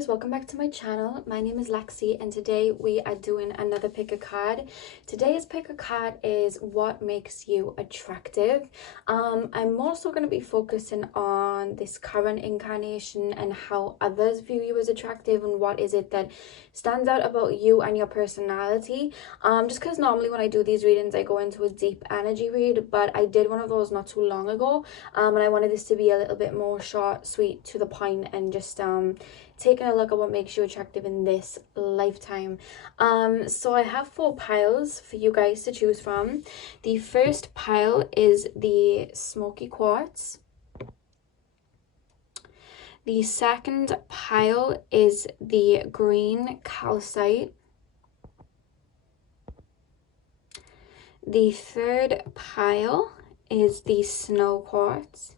guys, welcome back to my channel. My name is Lexi and today we are doing another pick a card. Today's pick a card is what makes you attractive. I'm also going to be focusing on this current incarnation and how others view you as attractive and what is it that stands out about you and your personality. Just because normally when I do these readings I go into a deep energy read, but I did one of those not too long ago, and I wanted this to be a little bit more short, sweet, to the point, and just taking a look at what makes you attractive in this lifetime. So I have 4 piles for you guys to choose from. The first pile is the smoky quartz. The second pile is the green calcite. The third pile is the snow quartz.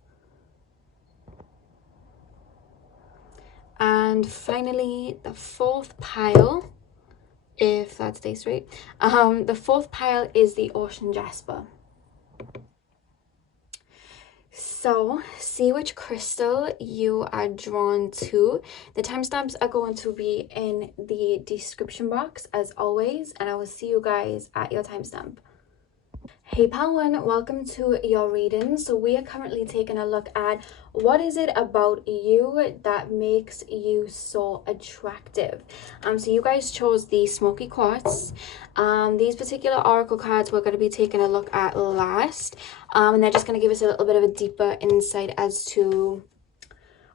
And finally, the fourth pile, if that stays straight, the fourth pile is the ocean jasper. So, see which crystal you are drawn to. The timestamps are going to be in the description box as always, and I will see you guys at your timestamp. Hey pal one, welcome to your reading. So we are currently taking a look at what is it about you that makes you so attractive. So you guys chose the smoky quartz. These particular oracle cards we're going to be taking a look at last, and they're just going to give us a little bit of a deeper insight as to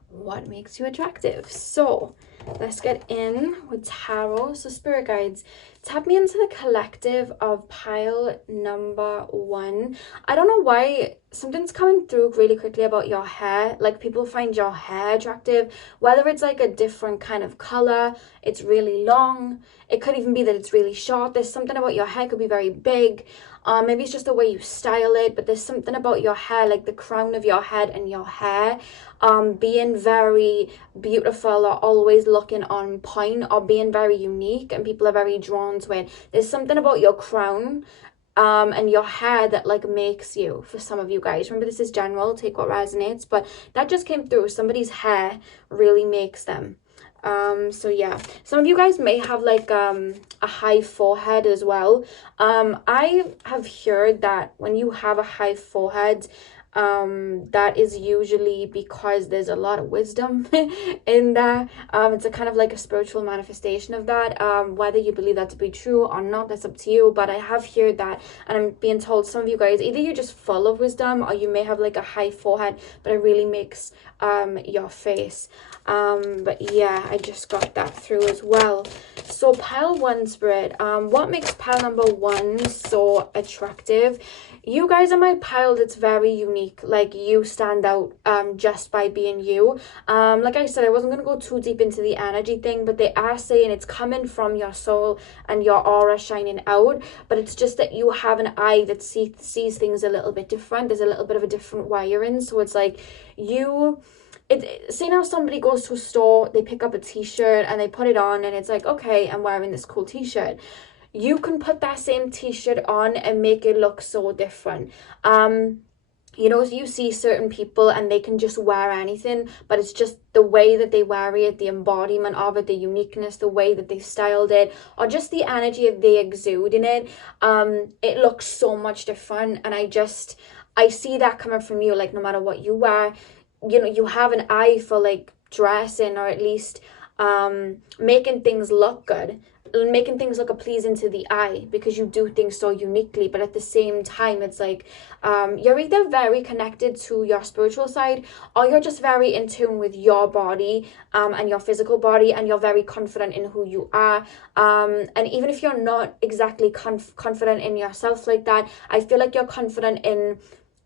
what makes you attractive. So let's get in with tarot. So spirit guides, tap me into the collective of pile number 1. I don't know why something's coming through really quickly about your hair. Like, people find your hair attractive, whether it's like a different kind of color, it's really long, it could even be that it's really short. There's something about your hair, could be very big, maybe it's just the way you style it, but there's something about your hair, like the crown of your head and your hair being very beautiful, or always looking on point, or being very unique, and people are very drawn to it. There's something about your crown and your hair that like makes you, for some of you guys. Remember, this is general, take what resonates, but that just came through. Somebody's hair really makes them. So yeah, some of you guys may have like a high forehead as well. I have heard that when you have a high forehead, that is usually because there's a lot of wisdom in there. It's a kind of like a spiritual manifestation of that. Whether you believe that to be true or not, that's up to you, but I have heard that, and I'm being told some of you guys, either you're just full of wisdom or you may have like a high forehead, but it really makes your face. But yeah, I just got that through as well. So pile 1 spirit, what makes pile number 1 so attractive? You guys are my pile that's very unique. Like, you stand out just by being you. Like I said, I wasn't going to go too deep into the energy thing, but they are saying it's coming from your soul and your aura shining out, but it's just that you have an eye that sees things a little bit different. There's a little bit of a different wiring, so it's like say now somebody goes to a store, they pick up a t-shirt and they put it on, and it's like, okay, I'm wearing this cool t-shirt. You can put that same t-shirt on and make it look so different. You know, you see certain people and they can just wear anything, but it's just the way that they wear it, the embodiment of it, the uniqueness, the way that they styled it, or just the energy that they exude in it. It looks so much different, and I see that coming from you. Like, no matter what you wear, you know, you have an eye for like dressing, or at least making things look good, making things look pleasing to the eye, because you do things so uniquely. But at the same time, it's like you're either very connected to your spiritual side, or you're just very in tune with your body and your physical body, and you're very confident in who you are. And even if you're not exactly confident in yourself like that, I feel like you're confident in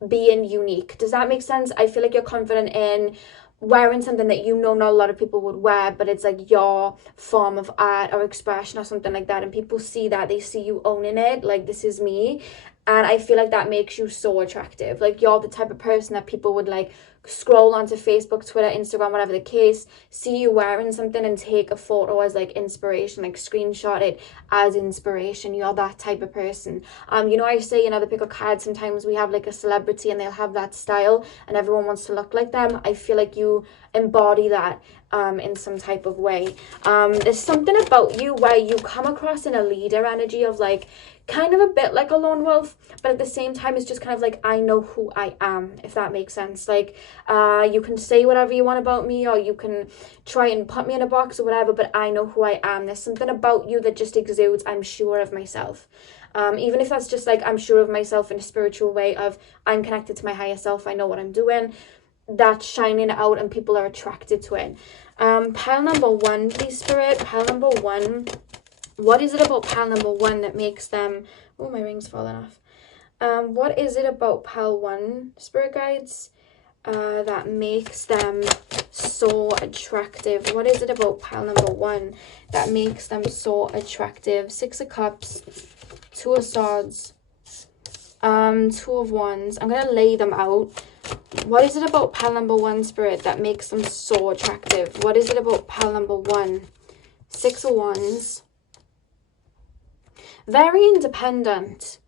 being unique. Does that make sense? I feel like you're confident in wearing something that, you know, not a lot of people would wear, but it's like your form of art or expression or something like that, and people see that, they see you owning it, like, this is me. And I feel like that makes you so attractive. Like, you're the type of person that people would like scroll onto Facebook, Twitter, Instagram, whatever the case, see you wearing something and take a photo as like inspiration, like screenshot it as inspiration. You're that type of person. You know, I say in other pick a card, sometimes we have like a celebrity and they'll have that style and everyone wants to look like them. I feel like you embody that. in some type of way. There's something about you where you come across in a leader energy of like, kind of a bit like a lone wolf, but at the same time it's just kind of like, I know who I am, if that makes sense. Like, you can say whatever you want about me, or you can try and put me in a box or whatever, but I know who I am. There's something about you that just exudes, I'm sure of myself. Even if that's just like, I'm sure of myself in a spiritual way of, I'm connected to my higher self, I know what I'm doing, that's shining out and people are attracted to it. Pile number 1, please, Spirit. Pile number 1. What is it about pile number 1 that makes them... Oh, my ring's falling off. What is it about pile 1, Spirit Guides, that makes them so attractive? What is it about pile number 1 that makes them so attractive? 6 of Cups, 2 of Swords, 2 of Wands. I'm going to lay them out. What is it about pile number 1, Spirit, that makes them so attractive? What is it about pile number 1? 6 of Wands. Very independent.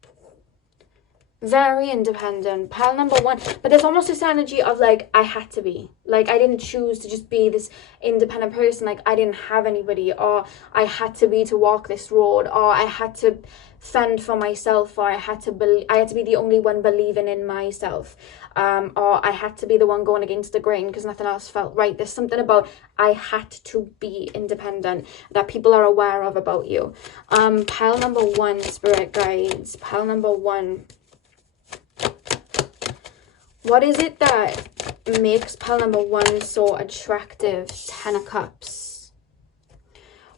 Very independent. Pile number 1. But there's almost this energy of like, I had to be. Like, I didn't choose to just be this independent person. Like, I didn't have anybody. Or I had to be to walk this road. Or I had to fend for myself. Or I had to be the only one believing in myself. Or I had to be the one going against the grain because nothing else felt right. There's something about I had to be independent that people are aware of about you. Pile number 1, Spirit Guides. Pile number 1. What is it that makes pile number 1 so attractive? 10 of Cups.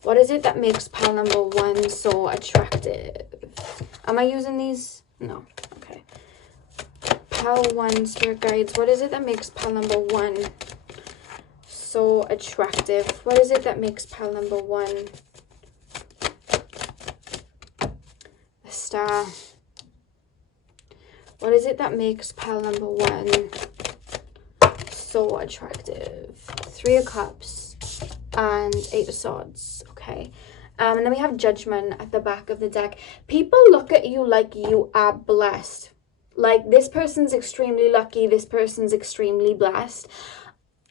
What is it that makes pile number 1 so attractive? Am I using these? No. Okay. Pile 1, Spirit Guides. What is it that makes pile number 1 so attractive? What is it that makes pile number 1? The Star. What is it that makes pile number 1 so attractive? 3 of Cups and 8 of Swords. Okay. And then we have Judgment at the back of the deck. People look at you like you are blessed. Like, this person's extremely lucky. This person's extremely blessed.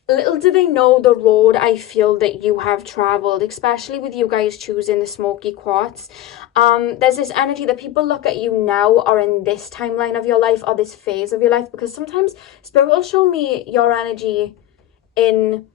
Little do they know the road I feel that you have traveled, especially with you guys choosing the smoky quartz. There's this energy that people look at you now or in this timeline of your life or this phase of your life, because sometimes Spirit will show me your energy in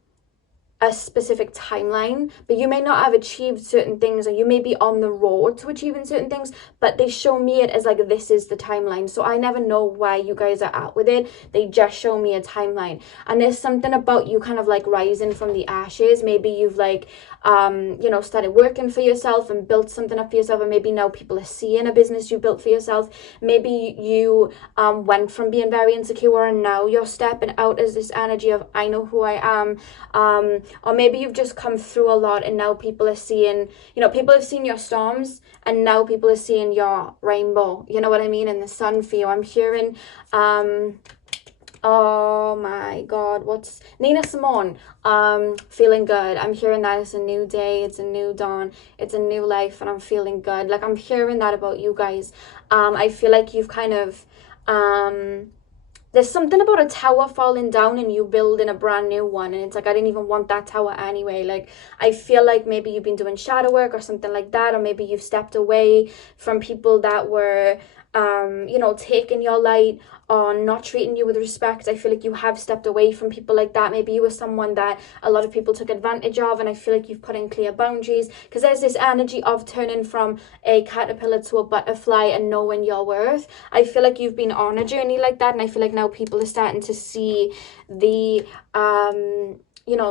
a specific timeline, but you may not have achieved certain things, or you may be on the road to achieving certain things, but they show me it as like, this is the timeline. So I never know where you guys are at with it. They just show me a timeline. And there's something about you kind of like rising from the ashes. Maybe you've like started working for yourself and built something up for yourself, and maybe now people are seeing a business you built for yourself. Maybe you went from being very insecure and now you're stepping out as this energy of, I know who I am. Or maybe you've just come through a lot and now people are seeing, people have seen your storms and now people are seeing your rainbow. You know what I mean? And the sun for you. I'm hearing, oh my God, what's Nina Simone? Feeling good. I'm hearing that it's a new day, it's a new dawn, it's a new life, and I'm feeling good. Like, I'm hearing that about you guys. I feel like you've kind of, there's something about a tower falling down and you building a brand new one, and it's like, I didn't even want that tower anyway. Like, I feel like maybe you've been doing shadow work or something like that, or maybe you've stepped away from people that were taking your light or not treating you with respect. I feel like you have stepped away from people like that. Maybe you were someone that a lot of people took advantage of, and I feel like you've put in clear boundaries, because there's this energy of turning from a caterpillar to a butterfly and knowing your worth. I feel like you've been on a journey like that, and I feel like now people are starting to see the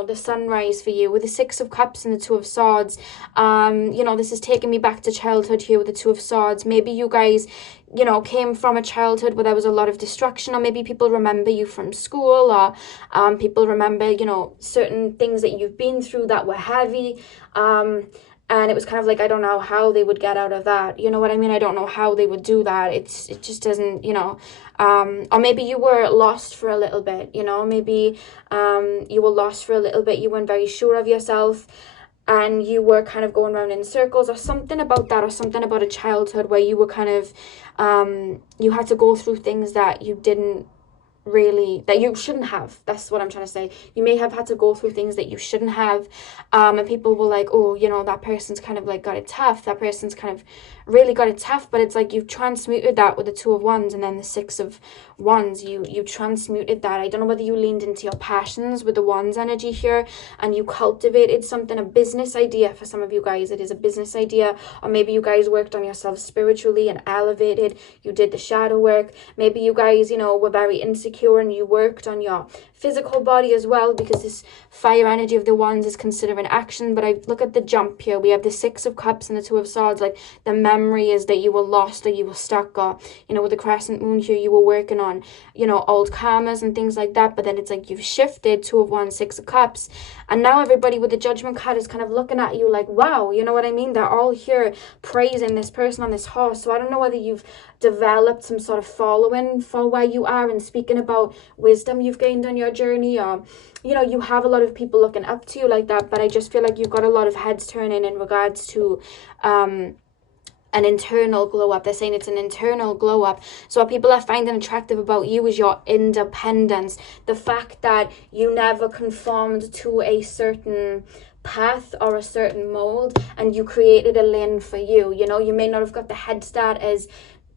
the sunrise for you with the 6 of Cups and the 2 of Swords. This is taking me back to childhood here with the 2 of Swords. Maybe you guys, came from a childhood where there was a lot of destruction, or maybe people remember you from school, or people remember, certain things that you've been through that were heavy. And it was kind of like, I don't know how they would get out of that. You know what I mean? I don't know how they would do that. It just doesn't, or maybe you were lost for a little bit, maybe you were lost for a little bit. You weren't very sure of yourself, and you were kind of going around in circles, or something about that, or something about a childhood where you were kind of, you had to go through things that you didn't really, that you shouldn't have. That's what I'm trying to say. You may have had to go through things that you shouldn't have, and people were like, oh, you know, that person's kind of like got it tough, that person's kind of really got it tough. But it's like you've transmuted that with the 2 of Wands and then the 6 of Wands. You transmuted that. I don't know whether you leaned into your passions with the Wands energy here and you cultivated something, a business idea. For some of you guys, it is a business idea, or maybe you guys worked on yourself spiritually and elevated. You did the shadow work. Maybe you guys, you know, were very insecure and you worked on your physical body as well, because this fire energy of the Wands is considering action. But I look at the jump here. We have the 6 of Cups and the 2 of Swords. Like, the memory is that you were lost, or you were stuck, or, you know, with the crescent moon here, you were working on, you know, old karmas and things like that. But then it's like you've shifted, 2 of Wands, 6 of Cups, and now everybody with the Judgment card is kind of looking at you like, wow, you know what I mean? They're all here praising this person on this horse. So I don't know whether you've developed some sort of following for where you are and speaking about wisdom you've gained on your journey, or, you know, you have a lot of people looking up to you like that. But I just feel like you've got a lot of heads turning in regards to an internal glow up. They're saying it's an internal glow up. So what people are finding attractive about you is your independence, the fact that you never conformed to a certain path or a certain mold, and you created a lane for you. You know, you may not have got the head start as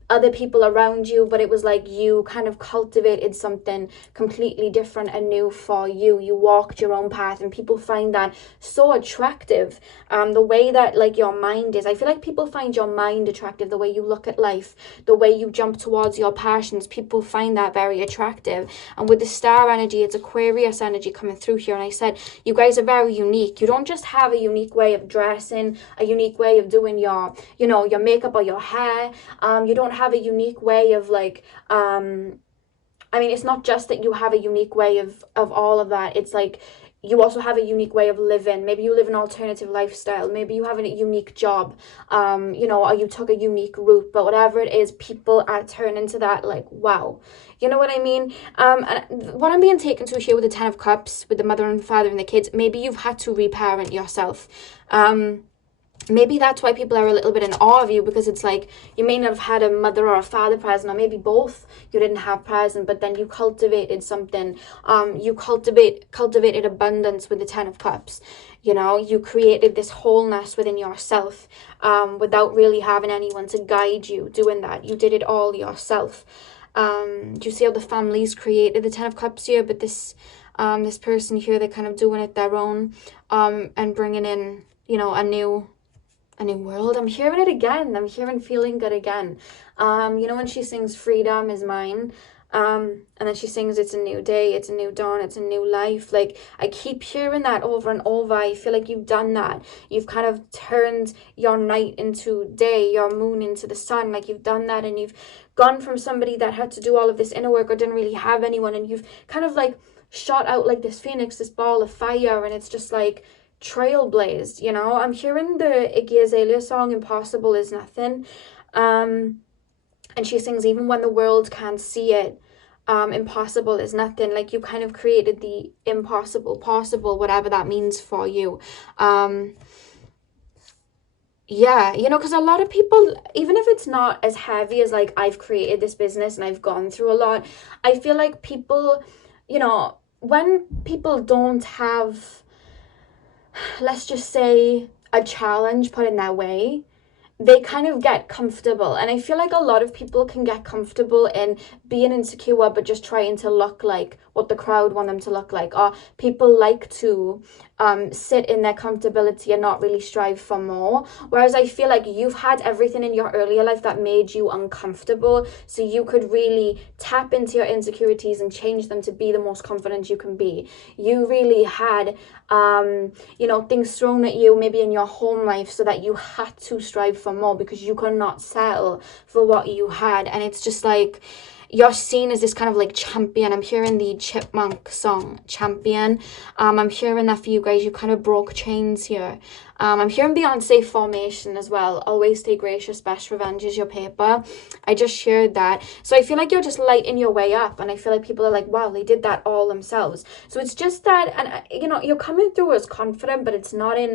other people around you, but it was like you kind of cultivated something completely different and new for you. You walked your own path, and people find that so attractive. The way that, like, your mind is, I feel like people find your mind attractive, the way you look at life, the way you jump towards your passions. People find that very attractive. And with the star energy, it's Aquarius energy coming through here. And I said, you guys are very unique. You don't just have a unique way of dressing, a unique way of doing your, you know, your makeup or your hair. You don't have a unique way of, like, I mean, it's not just that you have a unique way of all of that. It's like you also have a unique way of living. Maybe you live an alternative lifestyle. Maybe you have a unique job, you know, or you took a unique route. But whatever it is, people are turning to that like, wow. You know what I mean? And what I'm being taken to here with the 10 of Cups, with the mother and father and the kids, maybe you've had to reparent yourself. Maybe that's why people are a little bit in awe of you, because it's like you may not have had a mother or a father present, or maybe both you didn't have present, but then you cultivated something. You cultivated abundance with the 10 of Cups. You know, you created this wholeness within yourself without really having anyone to guide you doing that. You did it all yourself. Do you see how the families created the 10 of Cups here? But this person here, they're kind of doing it their own, and bringing in, you know, a new world. I'm hearing it again. I'm hearing feeling good again. You know, when she sings freedom is mine, and then she sings it's a new day, it's a new dawn, it's a new life. Like, I keep hearing that over and over. I feel like you've done that. You've kind of turned your night into day, your moon into the sun. Like, you've done that, and you've gone from somebody that had to do all of this inner work or didn't really have anyone, and you've kind of like shot out like this phoenix, this ball of fire, and it's just like trailblazed, you know. I'm hearing the Iggy Azalea song Impossible is Nothing, and she sings, even when the world can't see it, impossible is nothing. Like, you kind of created the impossible possible, whatever that means for you. Yeah, you know, because a lot of people, even if it's not as heavy as like I've created this business and I've gone through a lot, I feel like people, you know, when people don't have, let's just say, a challenge put in their way, they kind of get comfortable. And I feel like a lot of people can get comfortable in being insecure, but just trying to look like what the crowd want them to look like. Or people like to sit in their comfortability and not really strive for more. Whereas I feel like you've had everything in your earlier life that made you uncomfortable, so you could really tap into your insecurities and change them to be the most confident you can be. You really had you know, things thrown at you maybe in your home life, so that you had to strive for more because you could not settle for what you had. And it's just like you're seen as this kind of like champion. I'm hearing the Chipmunk song Champion. I'm hearing that for you guys. You kind of broke chains here. I'm hearing Beyonce formation as well. Always stay gracious, best revenge is your paper. I just shared that. So I feel like you're just lighting your way up, and I feel like people are like, wow, they did that all themselves. So it's just that, and you know, you're coming through as confident, but it's not in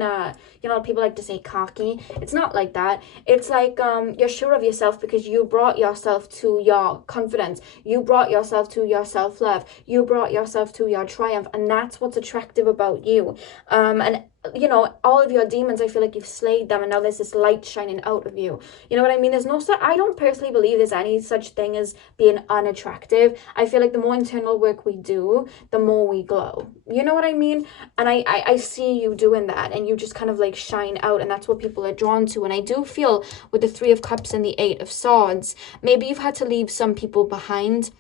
you know, people like to say cocky. It's not like that. It's like you're sure of yourself because you brought yourself to your confidence. You brought yourself to your self-love. You brought yourself to your triumph, and that's what's attractive about you. And you know, all of your demons, I feel like you've slayed them, and now there's this light shining out of you. You know what I mean? There's no I don't personally believe there's any such thing as being unattractive. I feel like the more internal work we do, the more we glow. You know what I mean? And I see you doing that, and you just kind of like shine out, and that's what people are drawn to. And I do feel with the 3 of Cups and the 8 of Swords, maybe you've had to leave some people behind.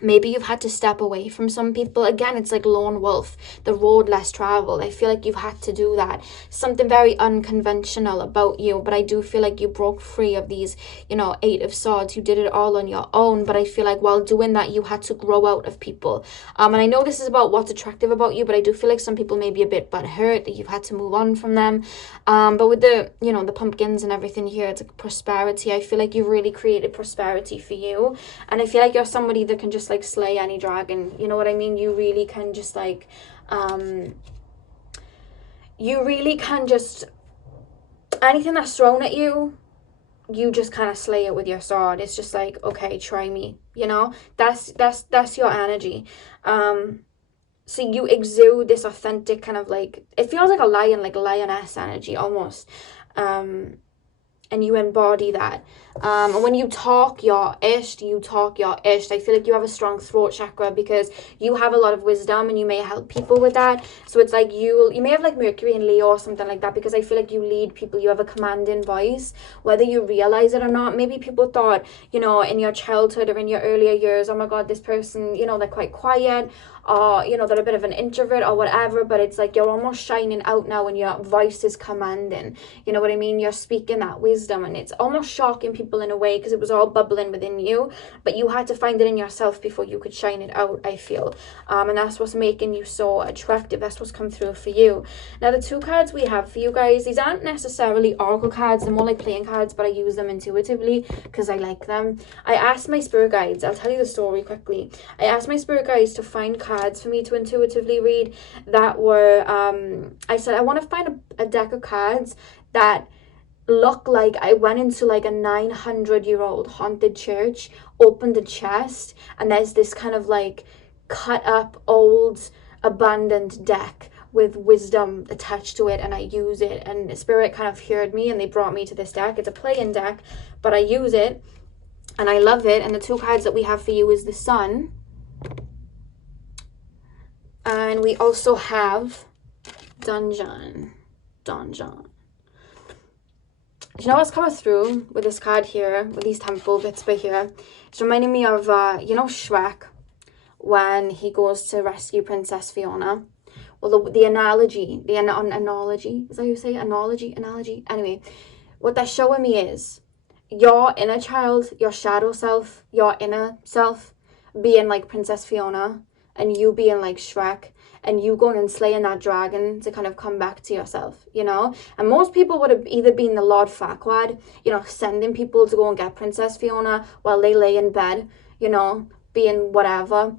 Maybe you've had to step away from some people. Again, it's like lone wolf, the road less traveled. I feel like you've had to do that. Something very unconventional about you, but I do feel like you broke free of these, you know, 8 of Swords. You did it all on your own, but I feel like while doing that, you had to grow out of people. And I know this is about what's attractive about you, but I do feel like some people may be a bit butthurt that you've had to move on from them. But with the, you know, the pumpkins and everything here, it's like prosperity. I feel like you've really created prosperity for you, and I feel like you're somebody that can just like slay any dragon. You know what I mean? You really can just like you really can just, anything that's thrown at you, you just kind of slay it with your sword. It's just like, okay, try me, you know. That's your energy. So you exude this authentic kind of like, it feels like a lion, like lioness energy almost. And you embody that. And when you talk your ish, I feel like you have a strong throat chakra because you have a lot of wisdom and you may help people with that. So it's like you may have like Mercury in Leo or something like that, because I feel like you lead people. You have a commanding voice, whether you realize it or not. Maybe people thought, you know, in your childhood or in your earlier years, oh my God, this person, you know, they're quite quiet, or, you know, they're a bit of an introvert or whatever, but it's like you're almost shining out now and your voice is commanding. You know what I mean? You're speaking that wisdom, and it's almost shocking people in a way because it was all bubbling within you, but you had to find it in yourself before you could shine it out, I feel. And that's what's making you so attractive. That's what's come through for you. Now, the 2 cards we have for you guys, these aren't necessarily oracle cards, they're more like playing cards, but I use them intuitively because I like them. I asked my spirit guides, I'll tell you the story quickly. I asked my spirit guides to find cards for me to intuitively read that were, I said, I want to find a deck of cards that look like I went into like a 900-year-old haunted church, opened a chest, and there's this kind of like cut up old abandoned deck with wisdom attached to it, and I use it, and the spirit kind of heard me and they brought me to this deck. It's a play-in deck, but I use it and I love it. And the 2 cards that we have for you is the Sun, and we also have Dungeon. You know what's coming through with this card here, with these temple bits by here? It's reminding me of, you know, Shrek, when he goes to rescue Princess Fiona. Well, the analogy, analogy, is that how you say analogy? Anyway, what that's showing me is your inner child, your shadow self, your inner self being like Princess Fiona, and you being like Shrek, and you going and slaying that dragon to kind of come back to yourself, you know? And most people would have either been the Lord Farquaad, you know, sending people to go and get Princess Fiona while they lay in bed, you know, being whatever.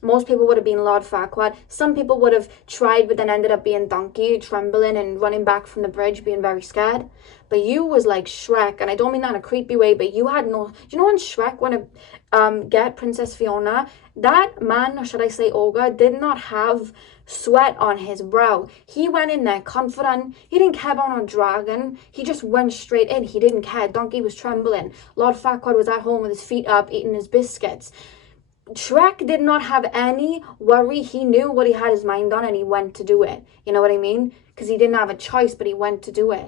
Most people would have been Lord Farquaad. Some people would have tried, but then ended up being Donkey, trembling and running back from the bridge, being very scared. But you was like Shrek, and I don't mean that in a creepy way, but you had no... You know when Shrek went to get Princess Fiona, that man, or should I say ogre, did not have sweat on his brow. He went in there confident. He didn't care about no dragon. He just went straight in. He didn't care. Donkey was trembling. Lord Farquaad was at home with his feet up, eating his biscuits. Shrek did not have any worry. He knew what he had his mind on, and he went to do it. You know what I mean? Because he didn't have a choice, but he went to do it.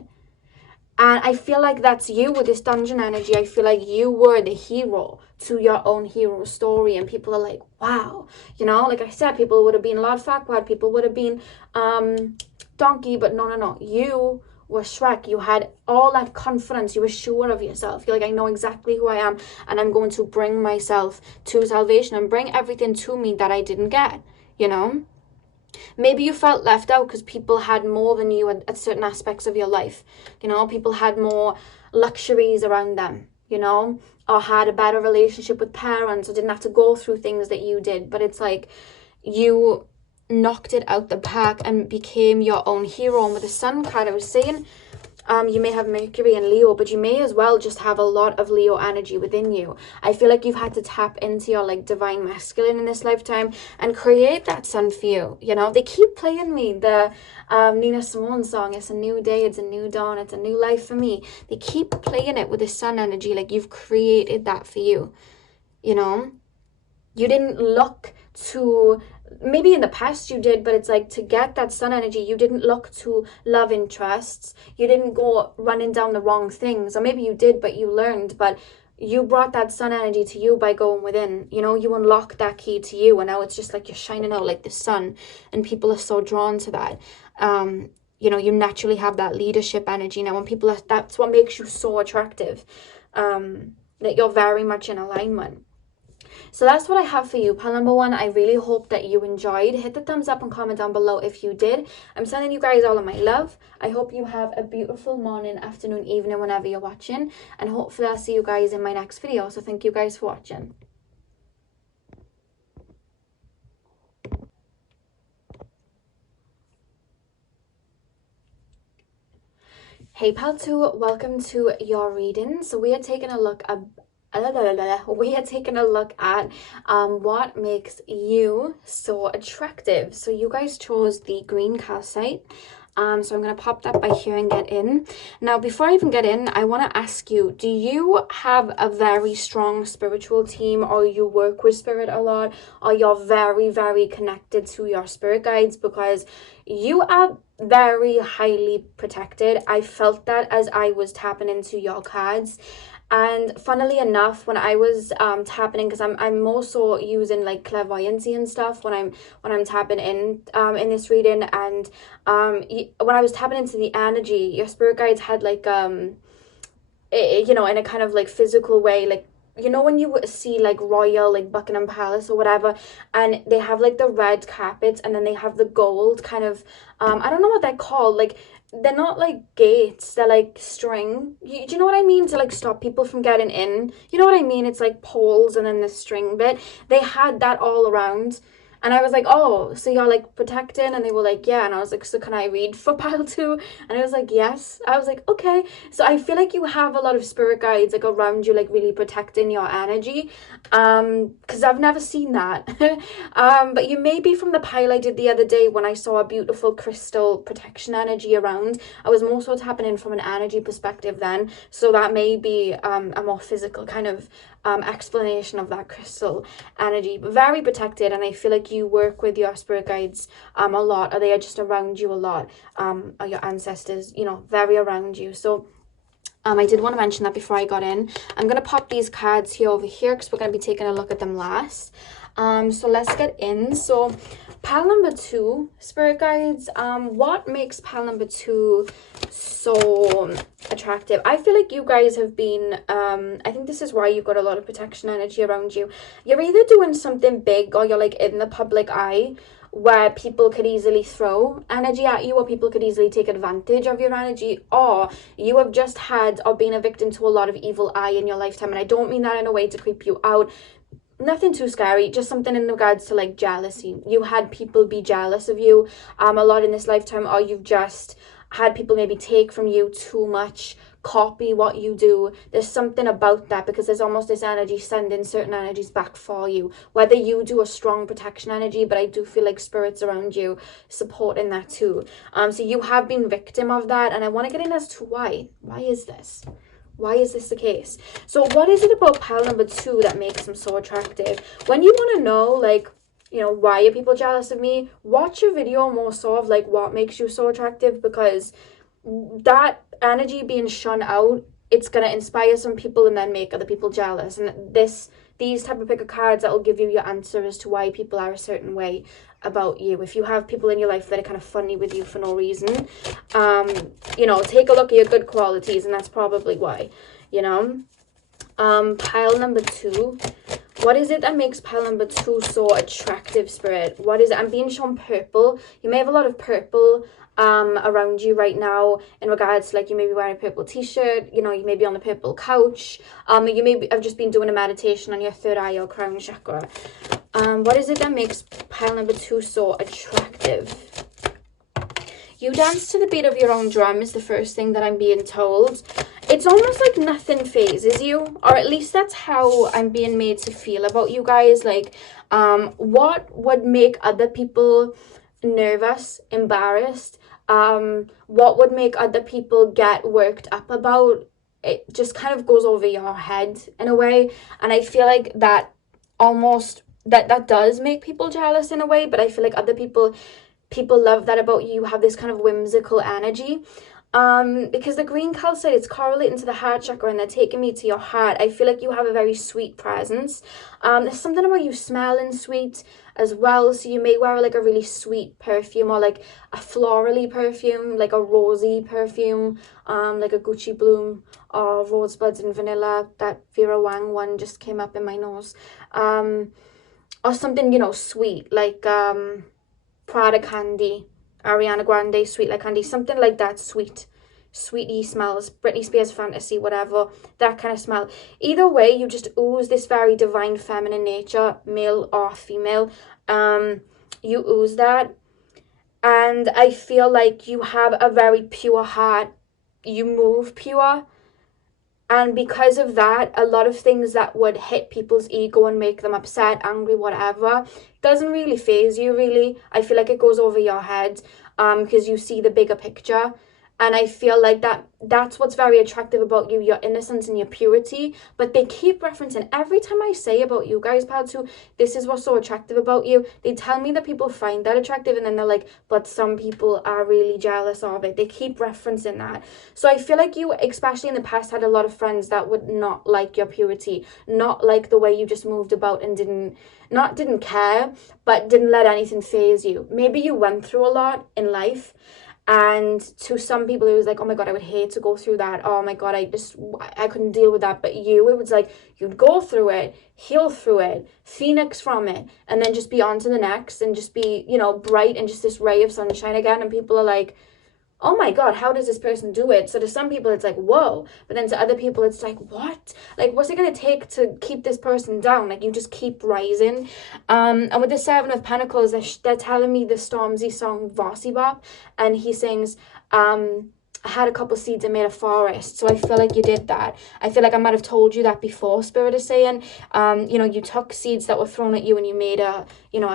And I feel like that's you with this dungeon energy. I feel like you were the hero to your own hero story, and people are like, wow. You know, like I said, people would have been Lord Farquaad, people would have been Donkey, but no. You were Shrek. You had all that confidence. You were sure of yourself. You're like, I know exactly who I am, and I'm going to bring myself to salvation and bring everything to me that I didn't get, you know? Maybe you felt left out because people had more than you at certain aspects of your life. You know, people had more luxuries around them, you know, or had a better relationship with parents, or didn't have to go through things that you did. But it's like you knocked it out the park and became your own hero. And with the Sun card, I was saying, you may have Mercury and Leo, but you may as well just have a lot of Leo energy within you. I feel like you've had to tap into your like divine masculine in this lifetime and create that Sun for you. You know, they keep playing me the Nina Simone song, "It's a new day, it's a new dawn, it's a new life for me." They keep playing it with the Sun energy, like you've created that for you. You know, you didn't look to, maybe in the past you did, but it's like to get that Sun energy, you didn't look to love interests, you didn't go running down the wrong things, or maybe you did but you learned, but you brought that Sun energy to you by going within. You know, you unlocked that key to you, and now it's just like you're shining out like the sun, and people are so drawn to that. You know, you naturally have that leadership energy now, and people are, that's what makes you so attractive, that you're very much in alignment. So that's what I have for you, pile number one. I really hope that you enjoyed. Hit the thumbs up and comment down below if you did. I'm sending you guys all of my love. I hope you have a beautiful morning, afternoon, evening, whenever you're watching. And hopefully I'll see you guys in my next video. So thank you guys for watching. Hey pal 2, welcome to your reading. So we are taking a look at what makes you so attractive. So you guys chose the green calcite. So I'm going to pop that by here and get in. Now, before I even get in, I want to ask you, do you have a very strong spiritual team, or you work with spirit a lot, or you're very, very connected to your spirit guides? Because you are very highly protected. I felt that as I was tapping into your cards. And funnily enough, when I was tapping in, because I'm more so using like clairvoyancy and stuff when I'm tapping in this reading, and when I was tapping into the energy, your spirit guides had like you know, in a kind of like physical way, like, you know, when you see like royal, like Buckingham Palace or whatever, and they have like the red carpets, and then they have the gold kind of I don't know what they're called, like they're not like gates, they're like string. Do you know what I mean? To like stop people from getting in. You know what I mean? It's like poles and then the string bit. They had that all around. And I was like, oh, so you're like protecting? And they were like, yeah. And I was like, so can I read for pile 2? And I was like, yes. I was like, okay. So I feel like you have a lot of spirit guides like around you, like really protecting your energy. Because I've never seen that. But you may be from the pile I did the other day when I saw a beautiful crystal protection energy around. I was more so tapping in from an energy perspective then. So that may be a more physical kind of explanation of that crystal energy, but very protected. And I feel like you work with your spirit guides a lot, or they are just around you a lot, or your ancestors, you know, very around you. So I did want to mention that before I got in. I'm going to pop these cards here over here because we're going to be taking a look at them last. So let's get in. So pile number 2, spirit guides, what makes pile number 2 so attractive? I feel like you guys have been, I think this is why you've got a lot of protection energy around you. You're either doing something big, or you're like in the public eye where people could easily throw energy at you, or people could easily take advantage of your energy, or you have just had or been a victim to a lot of evil eye in your lifetime. And I don't mean that in a way to creep you out. Nothing too scary, just something in regards to like jealousy. You had people be jealous of you a lot in this lifetime, or you've just had people maybe take from you too much, copy what you do. There's something about that, because there's almost this energy sending certain energies back for you, whether you do a strong protection energy, but I do feel like spirits around you supporting that too. So you have been victim of that, and I want to get in as to why is this? Why is this the case? So what is it about pile number 2 that makes them so attractive? When you want to know, like, you know, why are people jealous of me, watch a video more so of like what makes you so attractive, because that energy being shone out, it's going to inspire some people and then make other people jealous. And these type of pick of cards that will give you your answer as to why people are a certain way about you. If you have people in your life that are kind of funny with you for no reason, you know, take a look at your good qualities, and that's probably why, you know. Pile number 2, What is it that makes pile number 2 so attractive, Spirit? What is it? I'm being shown purple. You may have a lot of purple around you right now, in regards to, like, you may be wearing a purple t-shirt, you know, you may be on the purple couch, you may have just been doing a meditation on your third eye or crown chakra. What is it that makes pile number 2 so attractive? You dance to the beat of your own drum is the first thing that I'm being told. It's almost like nothing phases you, or at least that's how I'm being made to feel about you guys. Like, what would make other people nervous, embarrassed, what would make other people get worked up about, it just kind of goes over your head in a way. And I feel like that almost, that does make people jealous in a way, but I feel like other people love that about you. You have this kind of whimsical energy. Because the green calcite, it's correlating to the heart chakra, and they're taking me to your heart. I feel like you have a very sweet presence. There's something about you smelling sweet as well. So you may wear like a really sweet perfume, or like a florally perfume, like a rosy perfume, like a Gucci Bloom or Rosebuds and Vanilla. That Vera Wang one just came up in my nose. Or something, you know, sweet, like Prada Candy, Ariana Grande, Sweet Like Candy, something like that, sweety smells, Britney Spears Fantasy, whatever, that kind of smell. Either way, you just ooze this very divine feminine nature, male or female. You ooze that, and I feel like you have a very pure heart. You move pure, and because of that, a lot of things that would hit people's ego and make them upset, angry, whatever, doesn't really faze you, really. I feel like it goes over your head, because you see the bigger picture. And I feel like that's what's very attractive about you, your innocence and your purity. But they keep referencing, every time I say about you guys, Pile 2, this is what's so attractive about you, they tell me that people find that attractive, and then they're like, but some people are really jealous of it. They keep referencing that. So I feel like you, especially in the past, had a lot of friends that would not like your purity, not like the way you just moved about and didn't care, but didn't let anything faze you. Maybe you went through a lot in life, and to some people it was like, oh my god, I would hate to go through that, oh my god, I couldn't deal with that. But it was like, you'd go through it, heal through it, phoenix from it, and then just be on to the next, and just be, you know, bright and just this ray of sunshine again. And people are like, oh my god, how does this person do it? So to some people it's like, whoa, but then to other people it's like, what? Like, what's it gonna take to keep this person down? Like, you just keep rising. And with the 7 of Pentacles, they're telling me the Stormzy song Vossi Bop, and he sings, I had a couple seeds and made a forest. So I feel like you did that. I feel like I might have told you that before, Spirit is saying. You know, you took seeds that were thrown at you and you made a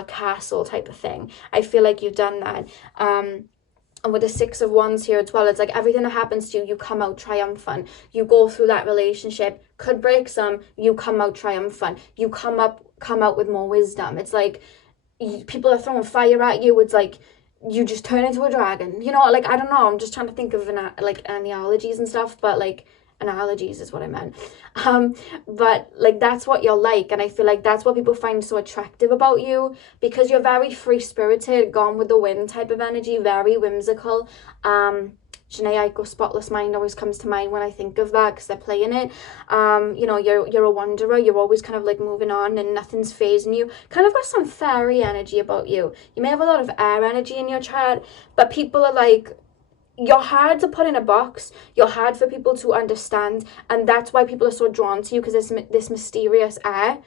castle type of thing. I feel like you've done that. And with the 6 of Wands here as well, it's like everything that happens to you, you come out triumphant. You go through that relationship, could break some, you come out triumphant. You come out with more wisdom. It's like people are throwing fire at you. It's like you just turn into a dragon. You know, like, I don't know. I'm just trying to think of analogies and stuff, but like, analogies is what I meant. But like, that's what you're like, and I feel like that's what people find so attractive about you, because you're very free-spirited, gone with the wind type of energy, very whimsical. Janae Aiko, Spotless Mind always comes to mind when I think of that, because they're playing it. You know, you're a wanderer. You're always kind of like moving on, and nothing's phasing you. Kind of got some fairy energy about you. You may have a lot of air energy in your chart, but people are like, you're hard to put in a box. You're hard for people to understand, and that's why people are so drawn to you, because there's this mysterious air,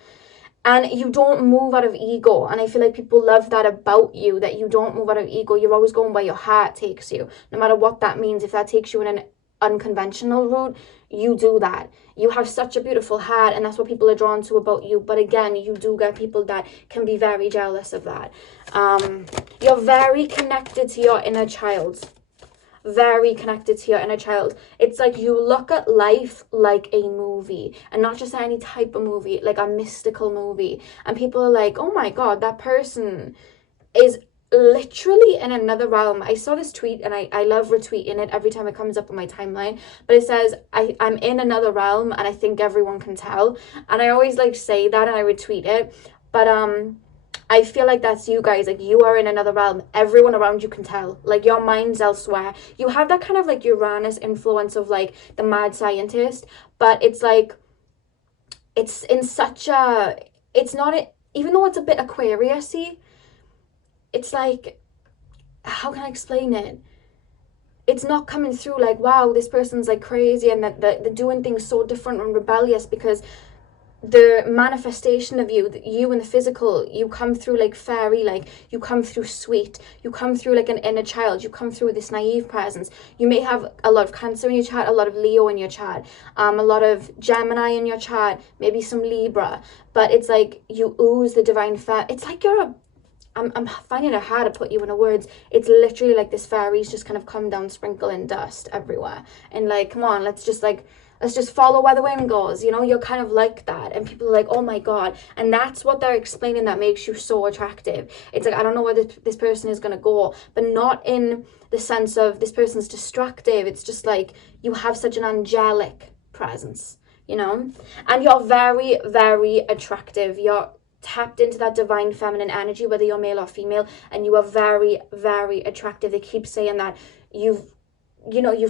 and you don't move out of ego. And I feel like people love that about you, that you don't move out of ego. You're always going where your heart takes you, no matter what that means. If that takes you in an unconventional route, you do that. You have such a beautiful heart, and that's what people are drawn to about you. But again, you do get people that can be very jealous of that. You're very connected to your inner child. Very connected to your inner child. It's like you look at life like a movie, and not just any type of movie, like a mystical movie. And people are like, oh my god, that person is literally in another realm. I saw this tweet, and I love retweeting it every time it comes up on my timeline, but it says, I'm in another realm, and I think everyone can tell. And I always like say that, and I retweet it. But I feel like that's you guys. Like, you are in another realm. Everyone around you can tell. Like, your mind's elsewhere. You have that kind of like Uranus influence of like the mad scientist, but it's like, it's in such a it's not, even though it's a bit Aquarius-y, it's like, how can I explain it? It's not coming through like, wow, this person's like crazy and that they're doing things so different and rebellious, because the manifestation of you in the physical, you come through like fairy, like you come through sweet, you come through like an inner child, you come through this naive presence. You may have a lot of Cancer in your chart, a lot of Leo in your chart, a lot of Gemini in your chart, maybe some Libra, but it's like you ooze the divine it's like you're a, I'm finding it hard to put you into words. It's literally like this fairies just kind of come down sprinkling dust everywhere, and like, come on, let's just follow where the wind goes, you know. You're kind of like that, and people are like, oh my god. And that's what they're explaining that makes you so attractive. It's like, I don't know where this person is going to go, but not in the sense of this person's destructive. It's just like you have such an angelic presence, you know, and you're very, very attractive. You're tapped into that divine feminine energy, whether you're male or female, and you are very, very attractive. They keep saying that you've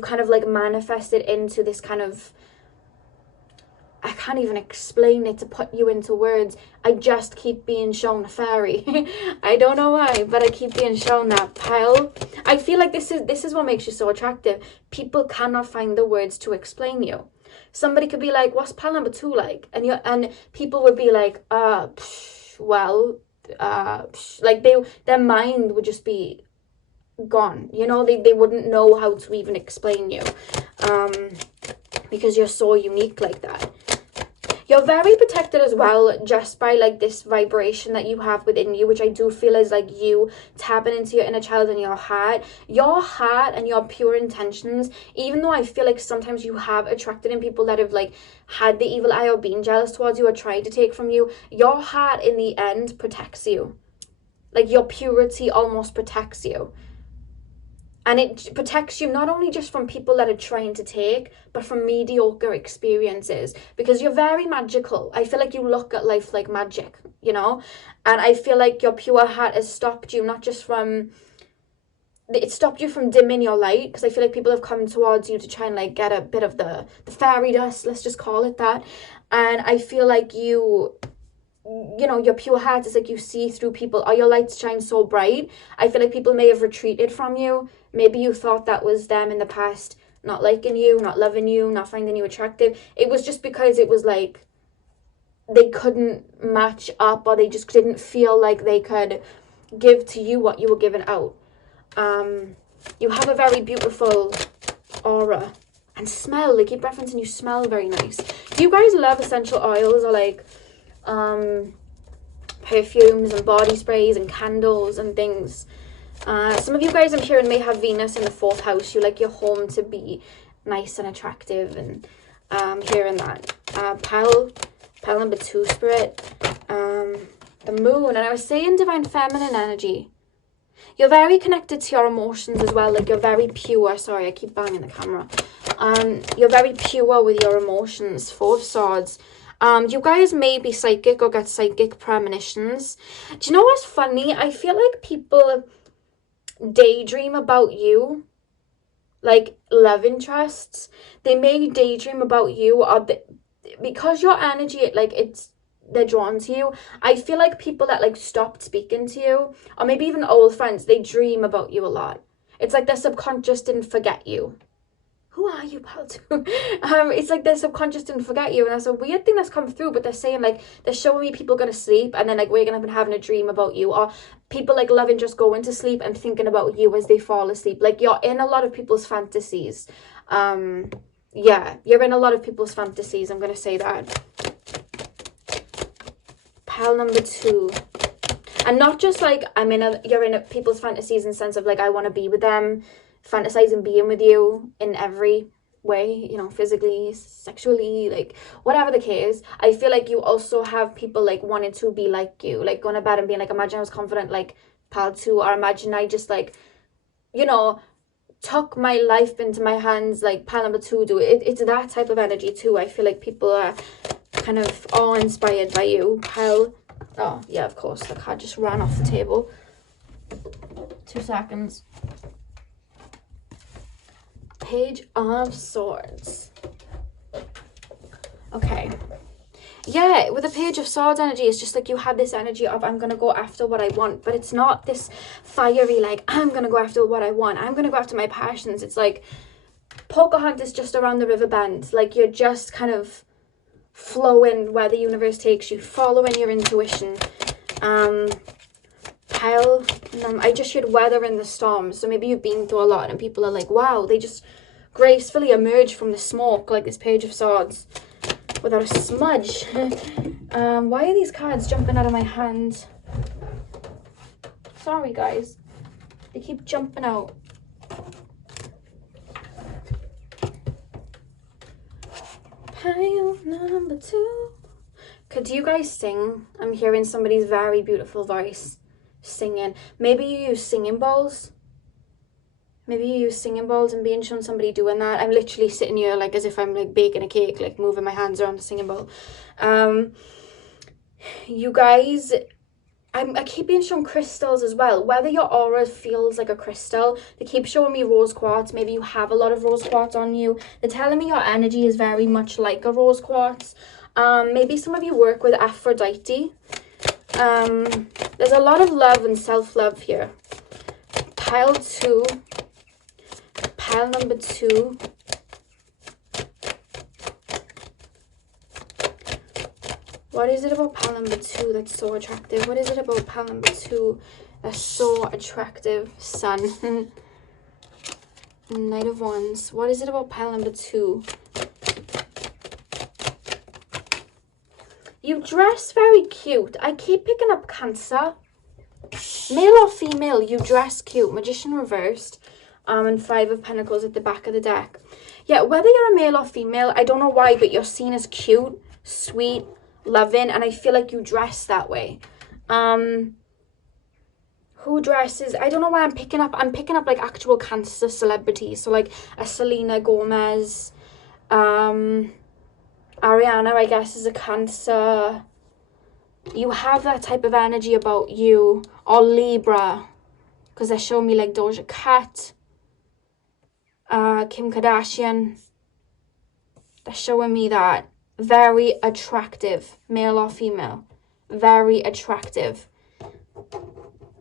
kind of like manifested into this kind of, I can't even explain it to put you into words. I just keep being shown a fairy. I don't know why, but I keep being shown that pile. I feel like this is what makes you so attractive. People cannot find the words to explain you. Somebody could be like, what's pile number 2 like? And people would be like, like their mind would just be gone, you know. They wouldn't know how to even explain you, because you're so unique like that. You're very protected as well, just by like this vibration that you have within you, which I do feel is like you tapping into your inner child and your heart and your pure intentions. Even though I feel like sometimes you have attracted in people that have like had the evil eye or been jealous towards you or tried to take from you, your heart in the end protects you. Like your purity almost protects you. And it protects you not only just from people that are trying to take, but from mediocre experiences, because you're very magical. I feel like you look at life like magic, you know? And I feel like your pure heart has stopped you, not just from, it stopped you from dimming your light, because I feel like people have come towards you to try and like get a bit of the fairy dust, let's just call it that. And I feel like you know, your pure heart is like you see through people, or your lights shine so bright. I feel like people may have retreated from you. Maybe you thought that was them in the past, not liking you, not loving you, not finding you attractive. It was just because it was like they couldn't match up, or they just didn't feel like they could give to you what you were giving out. You have a very beautiful aura and smell. They keep referencing you smell very nice. Do you guys love essential oils, or like perfumes and body sprays and candles and things? Some of you guys I'm hearing may have Venus in the 4th house. You like your home to be nice and attractive, and hearing that. Pile number 2 spirit, the moon. And I was saying divine feminine energy. You're very connected to your emotions as well. Like you're very pure. Sorry, I keep banging the camera. You're very pure with your emotions. 4 of Swords. You guys may be psychic or get psychic premonitions. Do you know what's funny? I feel like people daydream about you, like love interests. They may daydream about you, or because your energy, like they're drawn to you. I feel like people that like stopped speaking to you, or maybe even old friends, they dream about you a lot. It's like their subconscious didn't forget you. Who are you, pal? It's like their subconscious didn't forget you, and that's a weird thing that's come through. But they're saying like they're showing me people gonna sleep, and then like waking up and having a dream about you, or people like loving just going to sleep and thinking about you as they fall asleep. Like you're in a lot of people's fantasies. Yeah, you're in a lot of people's fantasies. I'm gonna say that. Pile number 2. And not just like you're in people's fantasies in the sense of like I want to be with them, fantasizing being with you in every way, you know, physically, sexually, like whatever the case. I feel like you also have people like wanting to be like you, like going to bed and being like, imagine I was confident like pal 2, or imagine I just like, you know, took my life into my hands like pal number 2 do. It's that type of energy too. I feel like people are kind of awe-inspired by you. Pal, oh yeah, of course, the card just ran off the table. 2 seconds. Page of Swords. Okay. Yeah, with the Page of Swords energy, it's just like you have this energy of I'm going to go after what I want, but it's not this fiery, like, I'm going to go after what I want, I'm going to go after my passions. It's like Pocahontas just around the river bend. Like, you're just kind of flowing where the universe takes you, following your intuition. I just heard weather in the storm, so maybe you've been through a lot and people are like, wow, they just gracefully emerge from the smoke like this Page of Swords without a smudge. Why are these cards jumping out of my hand? Sorry guys, they keep jumping out. Pile number 2. Could you guys sing? I'm hearing somebody's very beautiful voice singing. Maybe you use singing bowls. Maybe you use singing bowls and being shown somebody doing that. I'm literally sitting here like as if I'm like baking a cake, like moving my hands around the singing bowl. You guys, I keep being shown crystals as well. Whether your aura feels like a crystal, they keep showing me rose quartz. Maybe you have a lot of rose quartz on you. They're telling me your energy is very much like a rose quartz. Maybe some of you work with Aphrodite. There's a lot of love and self-love here. Pile 2. Pile number 2. What is it about pile number 2 that's so attractive? What is it about pile number 2 that's so attractive? Sun. Knight of Wands. What is it about pile number 2? You dress very cute. I keep picking up Cancer. Male or female, you dress cute. Magician reversed. And 5 of Pentacles at the back of the deck. Yeah, whether you're a male or female, I don't know why, but you're seen as cute, sweet, loving, and I feel like you dress that way. Who dresses? I don't know why I'm picking up like actual Cancer celebrities. So like a Selena Gomez, Ariana, I guess, is a Cancer. You have that type of energy about you. Or Libra, because they're showing me like Doja Cat, Kim Kardashian. They're showing me that. Very attractive, male or female. Very attractive.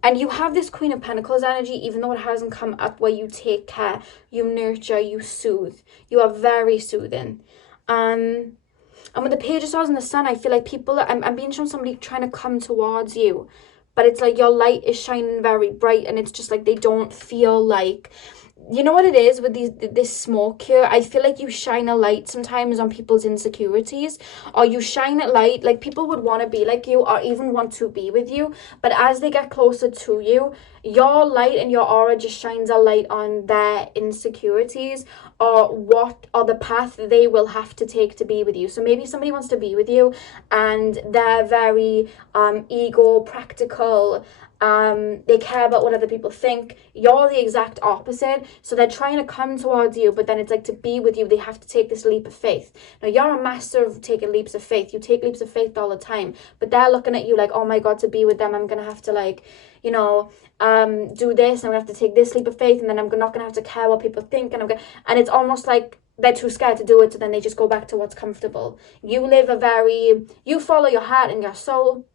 And you have this Queen of Pentacles energy, even though it hasn't come up, where you take care, you nurture, you soothe. You are very soothing. And with the Page of Swords and the Sun, I feel like people, I'm being shown somebody trying to come towards you. But it's like your light is shining very bright, and it's just like they don't feel like... You know what it is with this smoke here? I feel like you shine a light sometimes on people's insecurities, or you shine a light, like people would want to be like you or even want to be with you, but as they get closer to you, your light and your aura just shines a light on their insecurities or the path they will have to take to be with you. So maybe somebody wants to be with you and they're very ego, practical, they care about what other people think. You're the exact opposite. So they're trying to come towards you, but then it's like to be with you, they have to take this leap of faith. Now, you're a master of taking leaps of faith. You take leaps of faith all the time, but they're looking at you like, oh my God, to be with them, I'm going to have to like, you know, do this, and I'm going to have to take this leap of faith, and then I'm not going to have to care what people think, and and it's almost like they're too scared to do it, so then they just go back to what's comfortable. You follow your heart and your soul.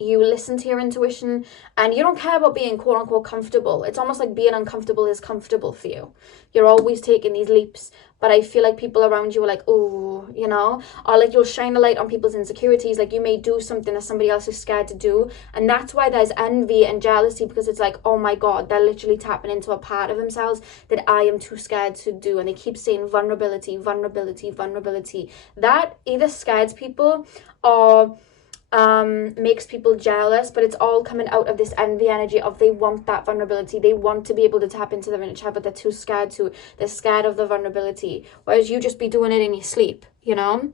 You listen to your intuition, and you don't care about being quote unquote comfortable. It's almost like being uncomfortable is comfortable for you. You're always taking these leaps, but I feel like people around you are like, oh, you know, or like you'll shine a light on people's insecurities. Like you may do something that somebody else is scared to do, and that's why there's envy and jealousy, because it's like, oh my God, they're literally tapping into a part of themselves that I am too scared to do. And they keep saying vulnerability, vulnerability, vulnerability. That either scares people or makes people jealous, but it's all coming out of this envy energy of they want that vulnerability. They want to be able to tap into their inner child, but they're too scared to. They're scared of the vulnerability, whereas you just be doing it in your sleep, you know.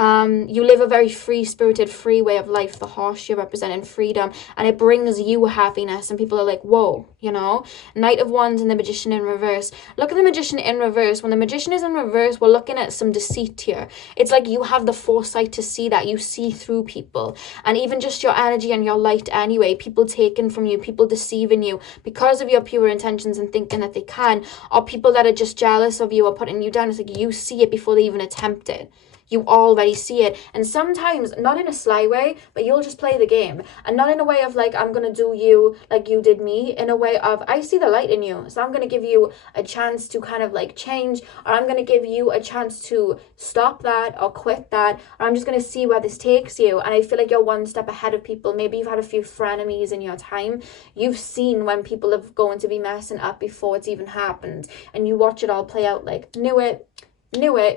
You live a very free-spirited, free way of life. The horse, you're representing freedom, and it brings you happiness, and people are like, whoa, you know. Knight of Wands and the Magician in reverse. Look at the Magician in reverse. When the Magician is in reverse, we're looking at some deceit here. It's like you have the foresight to see that. You see through people, and even just your energy and your light anyway. People taking from you, people deceiving you because of your pure intentions and thinking that they can, or people that are just jealous of you or putting you down. It's like you see it before they even attempt it. You already see it. And sometimes, not in a sly way, but you'll just play the game. And not in a way of like, I'm going to do you like you did me. In a way of, I see the light in you. So I'm going to give you a chance to kind of like change. Or I'm going to give you a chance to stop that or quit that. Or I'm just going to see where this takes you. And I feel like you're one step ahead of people. Maybe you've had a few frenemies in your time. You've seen when people are going to be messing up before it's even happened. And you watch it all play out like, knew it,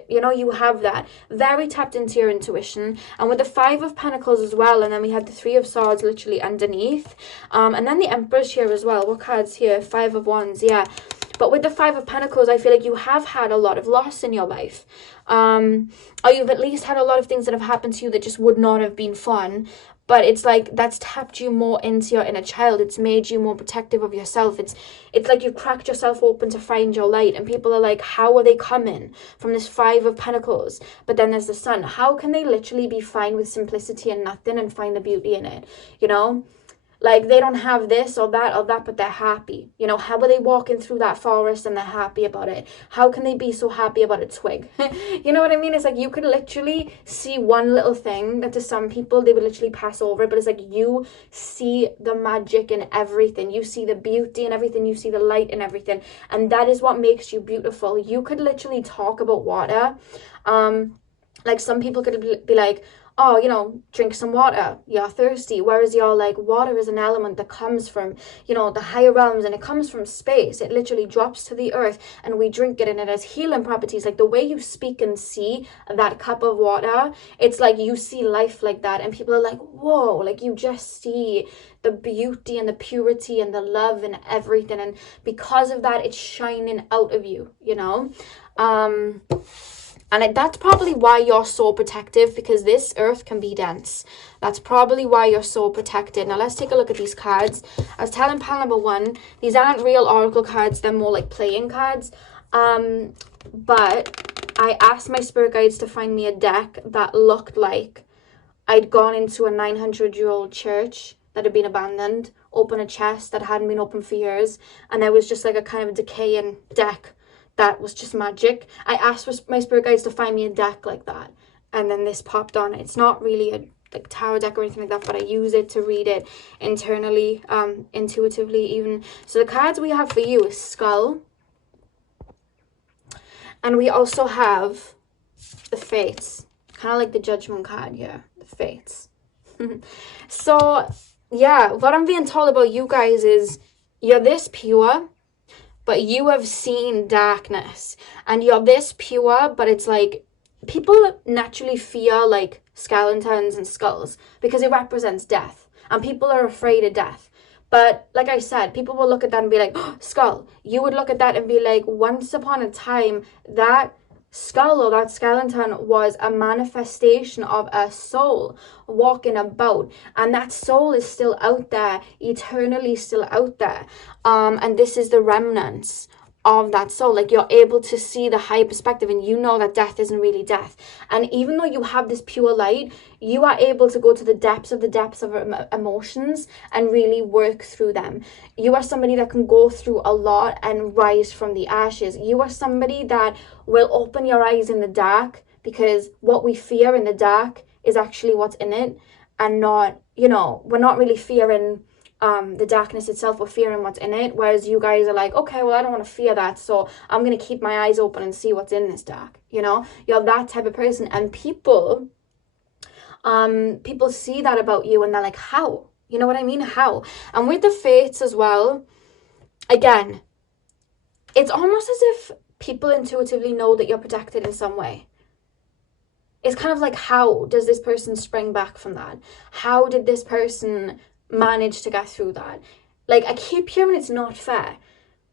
you know, you have that. Very tapped into your intuition. And with the 5 of Pentacles as well, and then we had the 3 of Swords literally underneath. And then the Empress here as well. What cards here? 5 of Wands, yeah. But with the 5 of Pentacles, I feel like you have had a lot of loss in your life. Or you've at least had a lot of things that have happened to you that just would not have been fun. But it's like that's tapped you more into your inner child. It's made you more protective of yourself. It's like you've cracked yourself open to find your light. And people are like, how are they coming from this 5 of Pentacles? But then there's the Sun. How can they literally be fine with simplicity and nothing and find the beauty in it? You know? Like, they don't have this or that, but they're happy. You know, how are they walking through that forest and they're happy about it? How can they be so happy about a twig? You know what I mean? It's like you could literally see one little thing that to some people, they would literally pass over. But it's like you see the magic in everything. You see the beauty in everything. You see the light in everything. And that is what makes you beautiful. You could literally talk about water. Like, some people could be like, oh, you know, drink some water, you're thirsty. Whereas you're like, water is an element that comes from, you know, the higher realms, and it comes from space. It literally drops to the earth and we drink it, and it has healing properties. Like, the way you speak and see that cup of water, it's like you see life like that, and people are like, whoa, like you just see the beauty and the purity and the love and everything. And because of that, it's shining out of you, you know? And that's probably why you're so protective, because this earth can be dense. That's probably why you're so protected. Now, let's take a look at these cards. I was telling pal number 1, these aren't real oracle cards. They're more like playing cards. But I asked my spirit guides to find me a deck that looked like I'd gone into a 900-year-old church that had been abandoned, open a chest that hadn't been opened for years, and there was just like a kind of decaying deck that was just magic. I asked for my spirit guides to find me a deck like that, and then this popped on. It's not really a like tarot deck or anything like that, but I use it to read it internally, intuitively even. So the cards we have for you is Skull, and we also have the Fates, kind of like the Judgment card here, the Fates. So yeah, what I'm being told about you guys is you're this pure, but you have seen darkness, and you're this pure, but it's like people naturally fear like skeletons and skulls because it represents death, and people are afraid of death. But like I said, people will look at that and be like, oh, skull. You would look at that and be like, once upon a time, that skull or that skeleton was a manifestation of a soul walking about, and that soul is still out there, eternally still out there, and this is the remnants of that soul. Like, you're able to see the higher perspective, and you know that death isn't really death. And even though you have this pure light, you are able to go to the depths of emotions and really work through them. You are somebody that can go through a lot and rise from the ashes. You are somebody that will open your eyes in the dark, because what we fear in the dark is actually what's in it, and not, you know, we're not really fearing the darkness itself, we're fearing what's in it. Whereas you guys are like, okay, well, I don't want to fear that, so I'm going to keep my eyes open and see what's in this dark. You know, you're that type of person, and people see that about you, and they're like, how? You know what I mean? How? And with the Fates as well, again, it's almost as if people intuitively know that you're protected in some way. It's kind of like, how does this person spring back from that? How did this person manage to get through that? Like, I keep hearing it's not fair,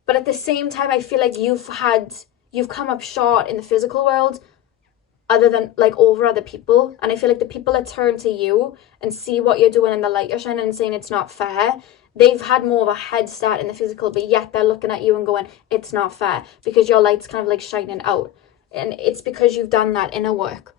but at the same time, I feel like you've come up short in the physical world, other than like over other people. And I feel like the people that turn to you and see what you're doing in the light you're shining and saying it's not fair, they've had more of a head start in the physical, but yet they're looking at you and going, it's not fair, because your light's kind of like shining out. And it's because you've done that inner work.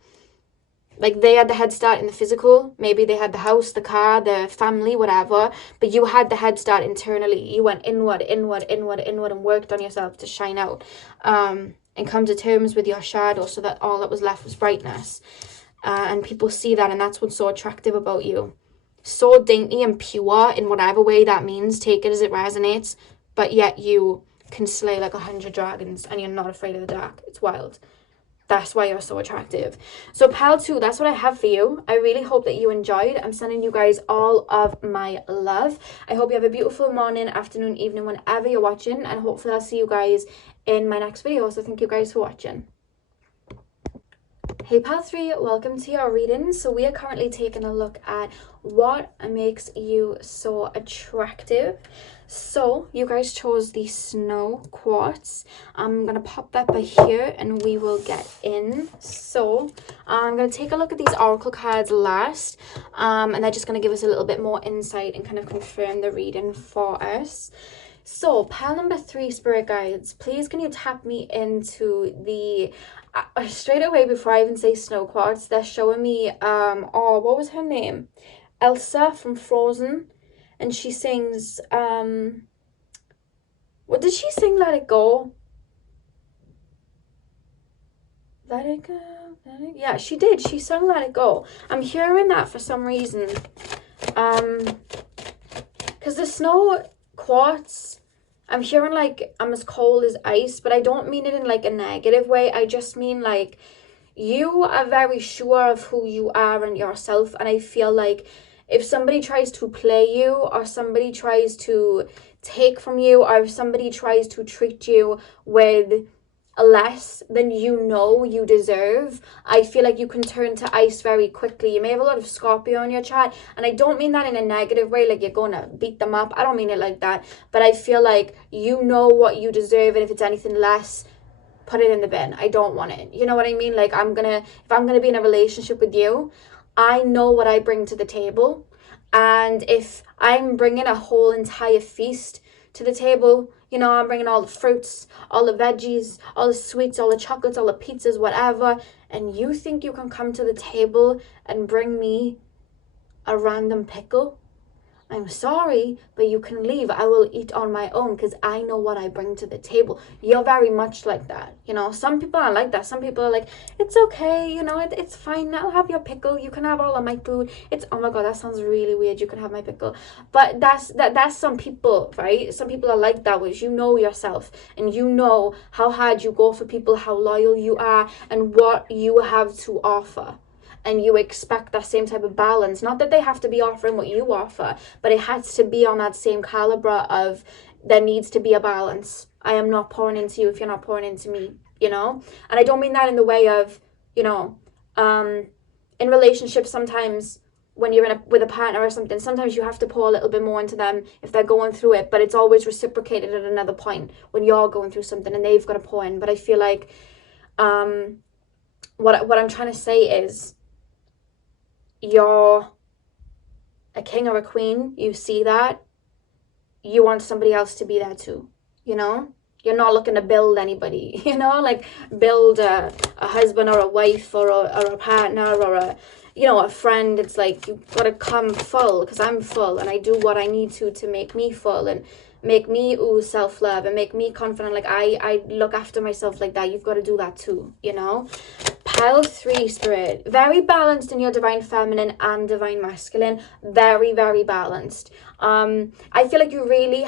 Like, they had the head start in the physical. Maybe they had the house, the car, the family, whatever. But you had the head start internally. You went inward, and worked on yourself to shine out. And and come to terms with your shadow so that all that was left was brightness. And people see that, and that's what's so attractive about you. So dainty and pure in whatever way that means. Take it as it resonates. But yet you can slay like 100 dragons and you're not afraid of the dark. It's wild. That's why you're so attractive. So pile 2, that's what I have for you. I really hope that you enjoyed. I'm sending you guys all of my love. I hope you have a beautiful morning, afternoon, evening, whenever you're watching. And hopefully I'll see you guys in my next video. So thank you guys for watching. Hey pile 3, welcome to your reading. So we are currently taking a look at what makes you so attractive. So you guys chose the snow quartz. I'm gonna pop that by here and we will get in. So I'm gonna take a look at these oracle cards last, and they're just gonna give us a little bit more insight and kind of confirm the reading for us. So pile number 3, spirit guides, please can you tap me into the straight away before I even say snow quartz. They're showing me oh, what was her name? Elsa from Frozen, and she sings what did she sing? Let It Go. Let it go, let it... Yeah, she did. She sung Let It Go. I'm hearing that for some reason. Because the snow quartz, I'm hearing like I'm as cold as ice, but I don't mean it in like a negative way. I just mean like you are very sure of who you are and yourself, and I feel like if somebody tries to play you, or somebody tries to take from you, or if somebody tries to treat you with less than you know you deserve, I feel like you can turn to ice very quickly. You may have a lot of Scorpio in your chart, and I don't mean that in a negative way, like you're going to beat them up. I don't mean it like that, but I feel like you know what you deserve, and if it's anything less, put it in the bin. I don't want it. You know what I mean? Like if I'm gonna be in a relationship with you, I know what I bring to the table, and if I'm bringing a whole entire feast to the table, you know, I'm bringing all the fruits, all the veggies, all the sweets, all the chocolates, all the pizzas, whatever, and you think you can come to the table and bring me a random pickle? I'm sorry, but you can leave. I will eat on my own because I know what I bring to the table. You're very much like that. You know, some people are like that. Some people are like, it's okay, you know, it's fine. I'll have your pickle. You can have all of my food. It's, oh my God, that sounds really weird. You can have my pickle. But that's some people, right? Some people are like that, which you know yourself, and you know how hard you go for people, how loyal you are, and what you have to offer. And you expect that same type of balance. Not that they have to be offering what you offer, but it has to be on that same caliber of, there needs to be a balance. I am not pouring into you if you're not pouring into me, you know? And I don't mean that in the way of, you know, in relationships, sometimes when you're with a partner or something, sometimes you have to pour a little bit more into them if they're going through it, but it's always reciprocated at another point when you're going through something and they've got to pour in. But I feel like what I'm trying to say is, you're a king or a queen, you see that, you want somebody else to be there too, you know? You're not looking to build anybody, you know, like build a husband or a wife or a partner or a, you know, a friend. It's like, you've got to come full, because I'm full and I do what I need to make me full and make me ooze self-love and make me confident. Like I look after myself like that. You've got to do that too, you know? Pile 3, spirit, very balanced in your divine feminine and divine masculine. Very, very balanced. I feel like you really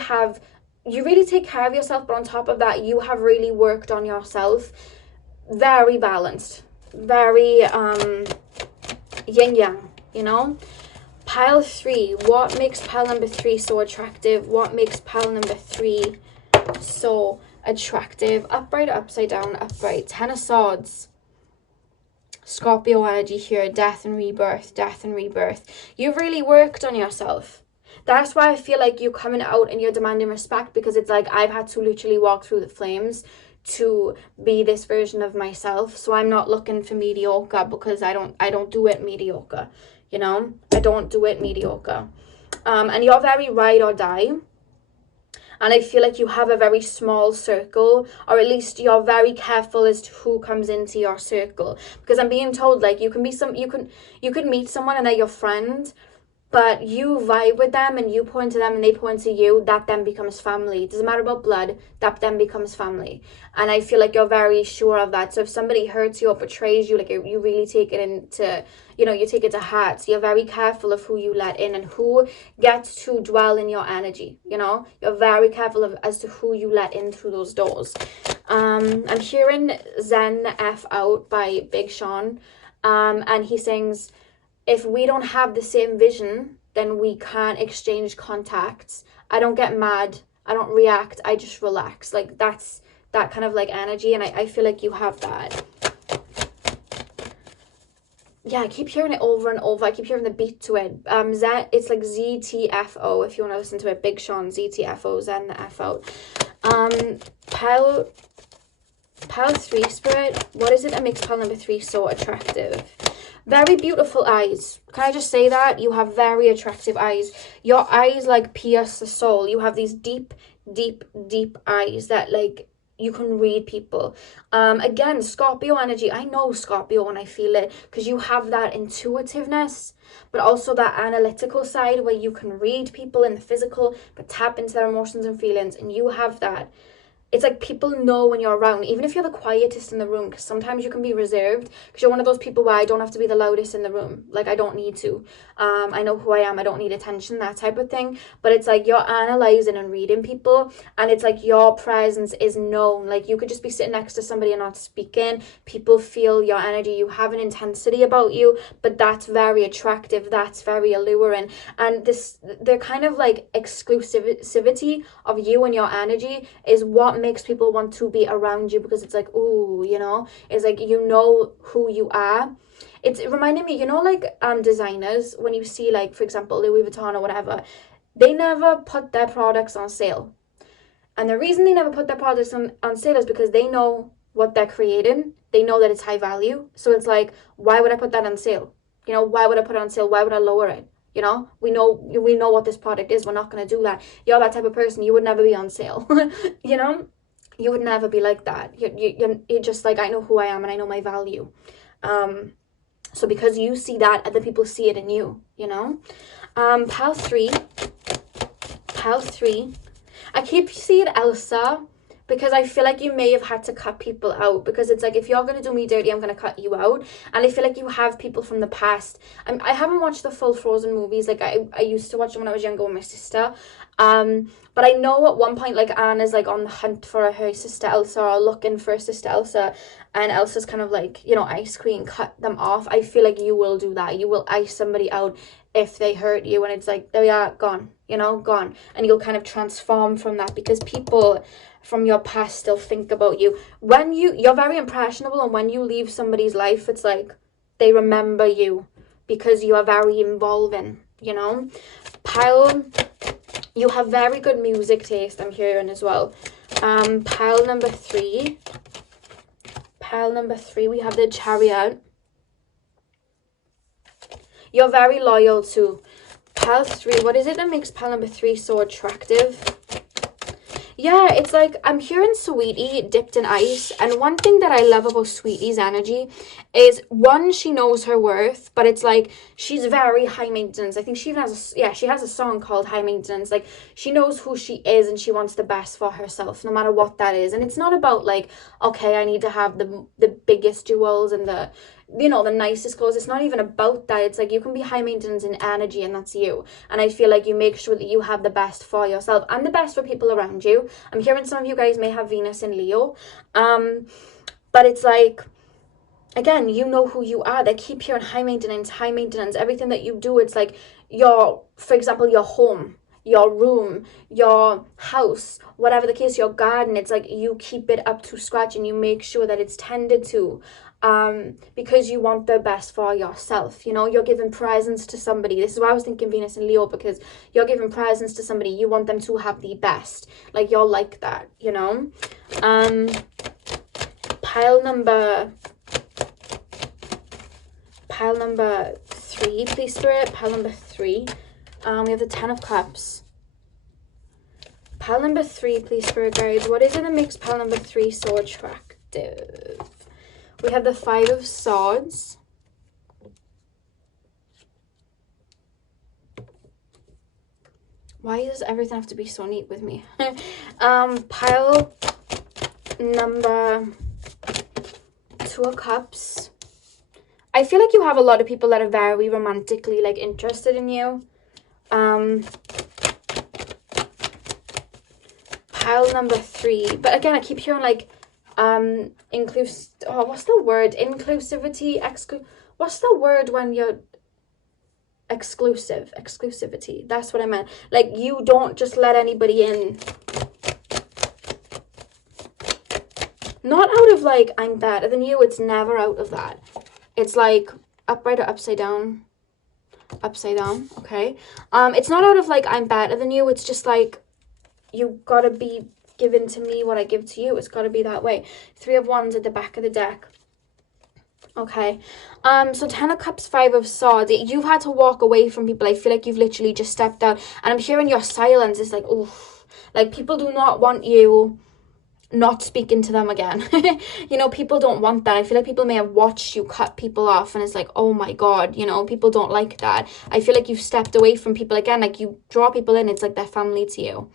take care of yourself, but on top of that, you have really worked on yourself. Very balanced. Very yin yang, you know? Pile 3, what makes pile number 3 so attractive? What makes pile number 3 so attractive? Upright, upside down, upright. 10 of Swords. Scorpio energy here, death and rebirth, death and rebirth. You've really worked on yourself. That's why I feel like you're coming out and you're demanding respect, because it's like, I've had to literally walk through the flames to be this version of myself. So I'm not looking for mediocre, because I don't do it mediocre, you know? I don't do it mediocre. And you're very ride or die. And I feel like you have a very small circle, or at least you're very careful as to who comes into your circle. Because I'm being told, like, you can meet someone and they're your friend, but you vibe with them and you point to them and they point to you, that then becomes family. It doesn't matter about blood, that then becomes family. And I feel like you're very sure of that. So if somebody hurts you or betrays you, like you really take it into, you know, you take it to heart. So you're very careful of who you let in and who gets to dwell in your energy, you know. You're very careful of as to who you let in through those doors. I'm hearing Zen the F Out by Big Sean. And he sings, if we don't have the same vision, then we can't exchange contacts. I don't get mad. I don't react. I just relax. Like, that's that kind of like energy. And I feel like you have that. Yeah, I keep hearing it over and over. I keep hearing the beat to it. It's like ZTFO if you want to listen to it. Big Sean, ZTFO, Zen the F Out. Pile 3 Spirit. What is it that makes pile number 3 so attractive? Very beautiful eyes. Can I just say that? You have very attractive eyes. Your eyes like pierce the soul. You have these deep, deep, deep eyes that like you can read people. Again, Scorpio energy. I know Scorpio when I feel it because you have that intuitiveness, but also that analytical side where you can read people in the physical, but tap into their emotions and feelings. And you have that. It's like people know when you're around, even if you're the quietest in the room, because sometimes you can be reserved, because you're one of those people where I don't have to be the loudest in the room. Like, I don't need to. I know who I am. I don't need attention, that type of thing. But it's like you're analyzing and reading people, and it's like your presence is known. Like, you could just be sitting next to somebody and not speaking. People feel your energy. You have an intensity about you, but that's very attractive. That's very alluring. And the kind of like exclusivity of you and your energy is what makes people want to be around you, because it's like, ooh, you know, it's like, you know who you are. It reminded me, you know, like designers, when you see like, for example, Louis Vuitton or whatever, they never put their products on sale. And the reason they never put their products on sale is because they know what they're creating. They know that it's high value. So it's like, why would I put that on sale? You know, why would I put it on sale? Why would I lower it? You know, we know what this product is. We're not going to do that. You're that type of person. You would never be on sale. You know, you would never be like that. You're just like, I know who I am and I know my value. So because you see that, other people see it in you, you know. Pile 3. I keep seeing Elsa, because I feel like you may have had to cut people out, because it's like, if you're going to do me dirty, I'm going to cut you out. And I feel like you have people from the past. I haven't watched the full Frozen movies. Like, I used to watch them when I was younger with my sister. But I know at one point, like, Anna's like on the hunt for her sister Elsa, or looking for her sister Elsa, and Elsa's kind of like, you know, Ice Queen, cut them off. I feel like you will do that. You will ice somebody out if they hurt you, and it's like, there you are, gone, you know, gone. And you'll kind of transform from that, because people from your past still think about you. When you're very impressionable, and when you leave somebody's life, it's like they remember you because you are very involving, you know. Pile, you have very good music taste, I'm hearing as well. Pile number 3, we have the Chariot. You're very loyal too. Pile 3, what is it that makes pile number 3 so attractive? Yeah, it's like, I'm hearing Sweetie dipped in ice. And one thing that I love about Sweetie's energy is, one, she knows her worth, but it's like, she's very high maintenance. I think she even has she has a song called High Maintenance. Like, she knows who she is and she wants the best for herself, no matter what that is. And it's not about like, okay, I need to have the biggest jewels and the, you know, the nicest clothes. It's not even about that. It's like, you can be high maintenance in energy, and that's you. And I feel like you make sure that you have the best for yourself and the best for people around you. I'm hearing some of you guys may have Venus in Leo, but it's like, again, you know who you are. They keep hearing high maintenance. Everything that you do, it's like for example, your home, your room, your house, whatever the case, your garden, it's like you keep it up to scratch and you make sure that it's tended to, because you want the best for yourself. You know, you're giving presents to somebody. This is why I was thinking Venus and Leo, because you're giving presents to somebody. You want them to have the best. Like, you're like that, you know. Pile number 3, please, Spirit. Pile number 3. We have the 10 of Cups. Pile number 3, please, Spirit guides. What is it that makes pile number 3 so attractive? We have the 5 of Swords. Why does everything have to be so neat with me? Pile number 2 of Cups. I feel like you have a lot of people that are very romantically, like, interested in you. Pile number 3. But again, I keep hearing, like, what's the word? Inclusivity, what's the word when you're exclusivity? That's what I meant. Like, you don't just let anybody in. Not out of, like, I'm better than you. It's never out of that. It's like upright or upside down. Upside down, okay. It's not out of, like, I'm better than you. It's just like, you gotta be given to me what I give to you. It's gotta be that way. 3 of Wands at the back of the deck. Okay. So 10 of Cups, 5 of Swords. You've had to walk away from people. I feel like you've literally just stepped out. And I'm hearing your silence is like, oof. Like, people do not want you not speaking to them again. You know, people don't want that. I feel like people may have watched you cut people off and it's like, oh my god, you know, people don't like that. I feel like you've stepped away from people again. Like, you draw people in, it's like they're family to you.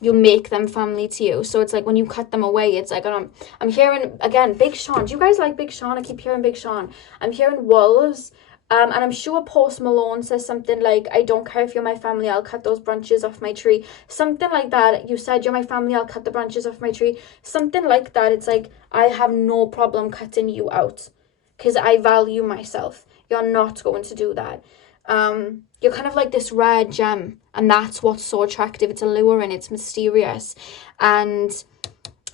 You make them family to you. So it's like when you cut them away, it's like, I'm hearing again Big Sean. Do you guys like Big Sean? I keep hearing Big Sean. I'm hearing wolves. And I'm sure Post Malone says something like, I don't care if you're my family, I'll cut those branches off my tree. Something like that. You said you're my family, I'll cut the branches off my tree. Something like that. It's like, I have no problem cutting you out because I value myself. You're not going to do that. You're kind of like this rare gem, and that's what's so attractive. It's alluring, it's mysterious. And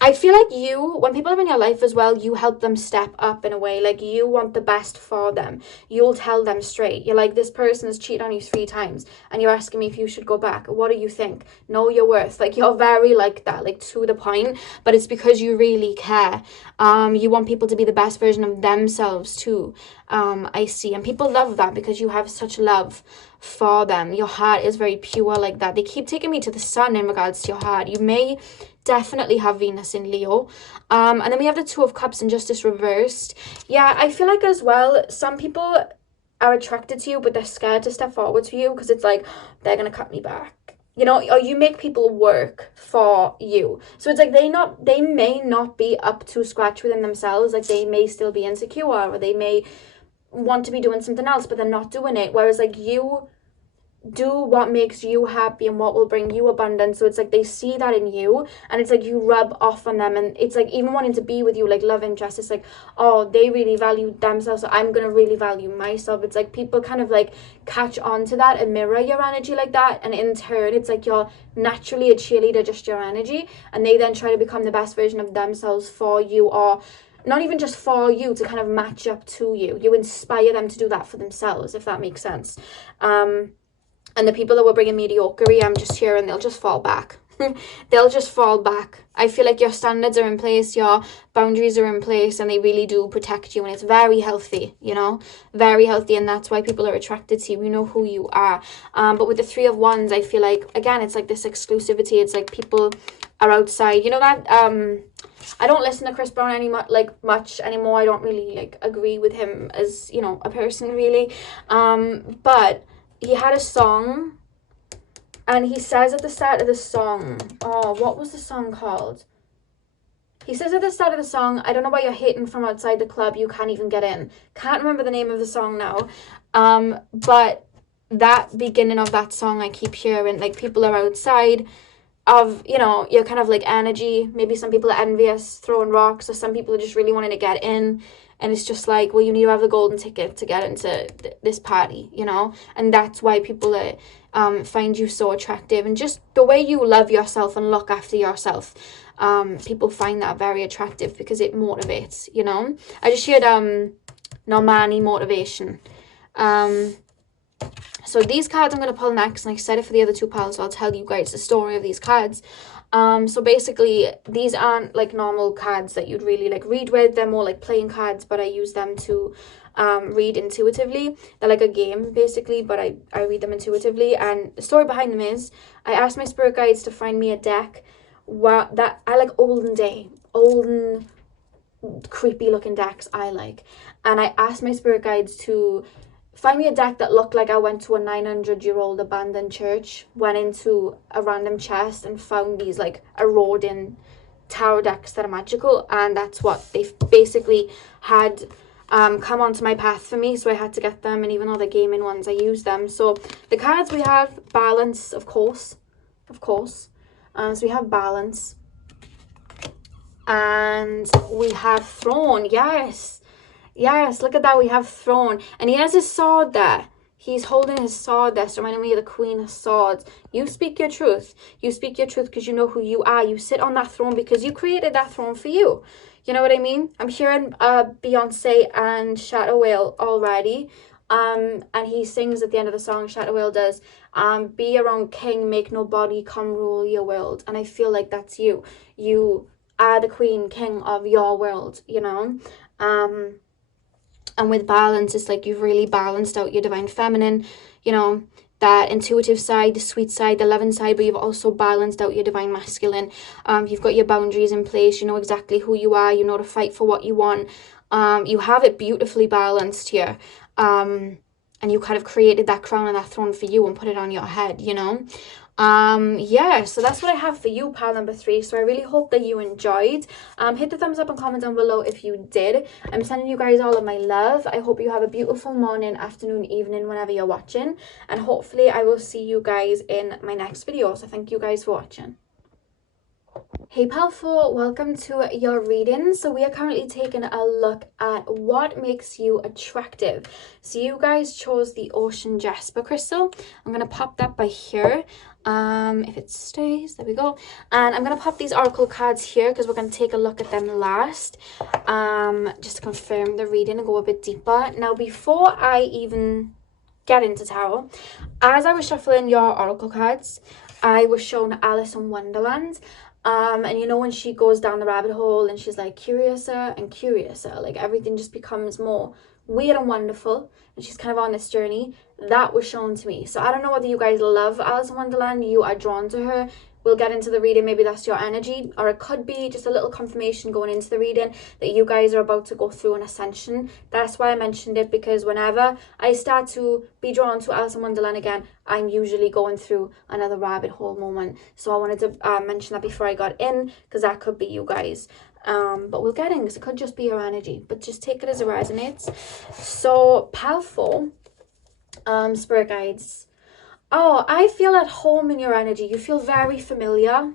I feel like you, when people are in your life as well, you help them step up in a way. Like, you want the best for them. You'll tell them straight. You're like, this person has cheated on you 3 times and you're asking me if you should go back. What do you think? Know your worth. Like, you're very like that, like, to the point, but it's because you really care. You want people to be the best version of themselves too. I see. And people love that because you have such love for them. Your heart is very pure like that. They keep taking me to the sun in regards to your heart. You may definitely have Venus in Leo. And then we have the 2 of Cups and Justice reversed. Yeah, I feel like as well, some people are attracted to you, but they're scared to step forward to you because it's like, they're going to cut me back. You know, or you make people work for you. So it's like they may not be up to scratch within themselves. Like, they may still be insecure, or they may want to be doing something else, but they're not doing it. Whereas, like, you do what makes you happy and what will bring you abundance. So it's like they see that in you, and it's like you rub off on them, and it's like even wanting to be with you, like love interest, it's like, oh, they really value themselves, so I'm gonna really value myself. It's like people kind of like catch on to that and mirror your energy like that, and in turn it's like you're naturally a cheerleader, just your energy, and they then try to become the best version of themselves for you, or not even just for you, to kind of match up to you. You inspire them to do that for themselves, if that makes sense. And the people that were bringing mediocrity, I'm just hearing they'll just fall back. They'll just fall back. I feel like your standards are in place, your boundaries are in place, and they really do protect you, and it's very healthy, you know, very healthy, and that's why people are attracted to you. You know who you are. But with the 3 of Wands, I feel like, again, it's like this exclusivity. It's like people are outside. You know that, I don't listen to Chris Brown much anymore. I don't really, like, agree with him as, you know, a person, really. But he had a song, and he says at the start of the song, oh, what was the song called? He says at the start of the song, I don't know why you're hating from outside the club, you can't even get in. Can't remember the name of the song now. But that beginning of that song, I keep hearing, like, people are outside of, you know, your kind of, like, energy. Maybe some people are envious, throwing rocks, or some people are just really wanting to get in. And it's just like, well, you need to have the golden ticket to get into this party, you know? And that's why people find you so attractive. And just the way you love yourself and look after yourself, people find that very attractive because it motivates, you know? I just heard Normani motivation. So these cards I'm going to pull next, and I said it for the other 2 piles, so I'll tell you guys the story of these cards. So basically, these aren't like normal cards that you'd really like read with. They're more like playing cards, but I use them to read intuitively. They're like a game basically, but I read them intuitively. And the story behind them is, I asked my spirit guides to find me a deck that I like, olden creepy looking decks I like, and I asked my spirit guides to find me a deck that looked like I went to a 900-year-old abandoned church, went into a random chest and found these like eroding tarot decks that are magical, and that's what they've basically had come onto my path for me, so I had to get them, and even though they're gaming ones, I use them. So the cards we have: balance, of course. So we have balance, and we have throne. Yes, look at that, we have throne, and he has his sword there. He's holding his sword there, so reminding me of the Queen of Swords. You speak your truth. You speak your truth because you know who you are. You sit on that throne because you created that throne for you. You know what I mean? I'm hearing Beyonce and Shadow Whale already. And he sings at the end of the song, Shadow Whale does, be your own king, make nobody come rule your world. And I feel like that's you. You are the queen, king of your world, you know? And with balance, it's like you've really balanced out your divine feminine, you know, that intuitive side, the sweet side, the loving side, but you've also balanced out your divine masculine. You've got your boundaries in place. You know exactly who you are. You know to fight for what you want. You have it beautifully balanced here. And you kind of created that crown and that throne for you and put it on your head, you know. Yeah, so that's what I have for you, pal number 3. So I really hope that you enjoyed. Hit the thumbs up and comment down below if you did. I'm sending you guys all of my love. I hope you have a beautiful morning, afternoon, evening, whenever you're watching, and hopefully I will see you guys in my next video. So thank you guys for watching. Hey pal 4, welcome to your reading. So we are currently taking a look at what makes you attractive. So you guys chose the Ocean Jasper crystal. I'm going to pop that by here. If it stays, there we go. And I'm going to pop these oracle cards here because we're going to take a look at them last. Just to confirm the reading and go a bit deeper. Now before I even get into tarot, as I was shuffling your oracle cards, I was shown Alice in Wonderland. And you know when she goes down the rabbit hole and she's like curiouser and curiouser, like everything just becomes more weird and wonderful, and she's kind of on this journey. That was shown to me. So I don't know whether you guys love Alice in Wonderland, you are drawn to her. We'll get into the reading, maybe that's your energy, or it could be just a little confirmation going into the reading that you guys are about to go through an ascension. That's why I mentioned it, because whenever I start to be drawn to Alice in Wonderland again, I'm usually going through another rabbit hole moment. So I wanted to mention that before I got in, because that could be you guys. But we'll get in, because it could just be your energy, but just take it as it resonates. So pal 4, spirit guides. Oh, I feel at home in your energy. You feel very familiar.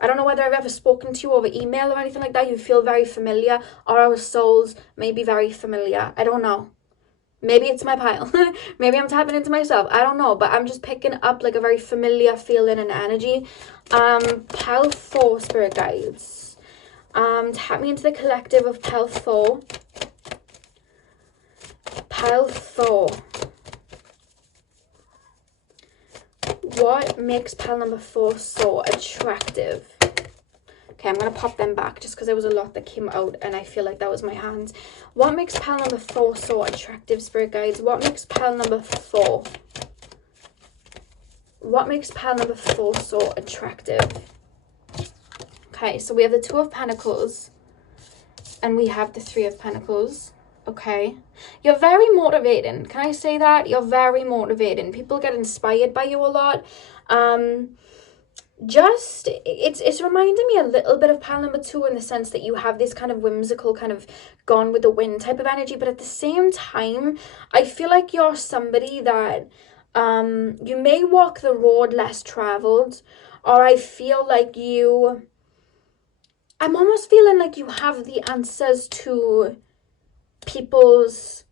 I don't know whether I've ever spoken to you over email or anything like that. You feel very familiar, or our souls may be very familiar. I don't know. Maybe it's my pile. Maybe I'm tapping into myself. I don't know, but I'm just picking up like a very familiar feeling and energy. Pal 4, spirit guides. Tap me into the collective of pal 4. Pal 4. What makes pal number 4 so attractive? Okay, I'm going to pop them back just because there was a lot that came out and I feel like that was my hands. What makes pal number 4 so attractive, spirit guides? What makes pal number 4? What makes pal number 4 so attractive? Okay, so we have the 2 of Pentacles and we have the 3 of Pentacles. Okay, you're very motivating. Can I say that? You're very motivating. People get inspired by you a lot. It's reminding me a little bit of pal number 2 in the sense that you have this kind of whimsical, kind of gone with the wind type of energy, but at the same time, I feel like you're somebody that you may walk the road less traveled, or I feel like I'm almost feeling like you have the answers to people's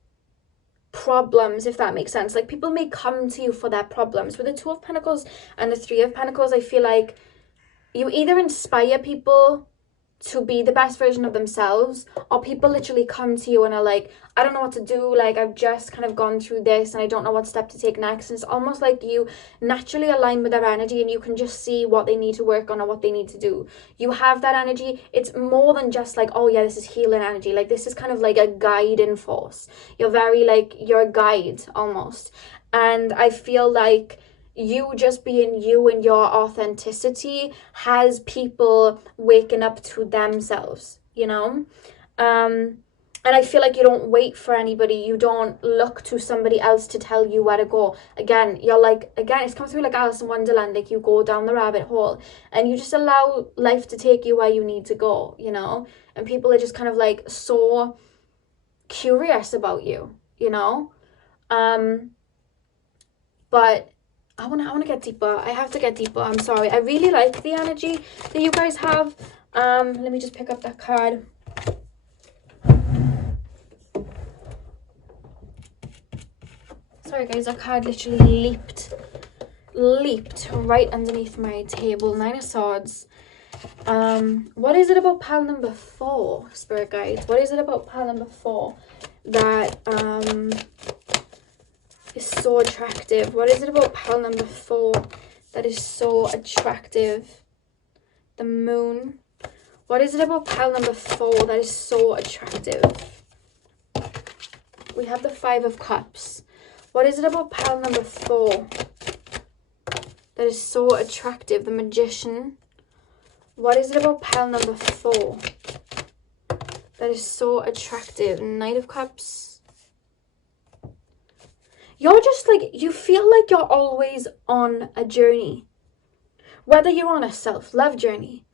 problems, if that makes sense. Like people may come to you for their problems. With the 2 of Pentacles and the 3 of Pentacles, I feel like you either inspire people to be the best version of themselves, or people literally come to you and are like, I don't know what to do, like I've just kind of gone through this and I don't know what step to take next. And it's almost like you naturally align with their energy and you can just see what they need to work on or what they need to do. You have that energy. It's more than just like, oh yeah, this is healing energy. Like this is kind of like a guiding force. You're very like, you're a guide almost. And I feel like you just being you and your authenticity has people waking up to themselves, you know? And And I feel like you don't wait for anybody. You don't look to somebody else to tell you where to go. Again, you're like, it's come through like Alice in Wonderland. Like, you go down the rabbit hole and you just allow life to take you where you need to go, you know? And people are just kind of like so curious about you, you know? But I want to get deeper. I have to get deeper. I'm sorry. I really like the energy that you guys have. Let me just pick up that card. Sorry guys, that card literally leaped right underneath my table. 9 of Swords. What is it about pile number 4, Spirit Guides? What is it about pile number 4 that is so attractive? What is it about pile number 4 that is so attractive? The Moon. What is it about pile number 4 that is so attractive? We have the 5 of Cups. What is it about pile number 4 that is so attractive? The Magician. What is it about pile number 4 that is so attractive? Knight of Cups. You're just like, you feel like you're always on a journey. Whether you're on a self-love journey,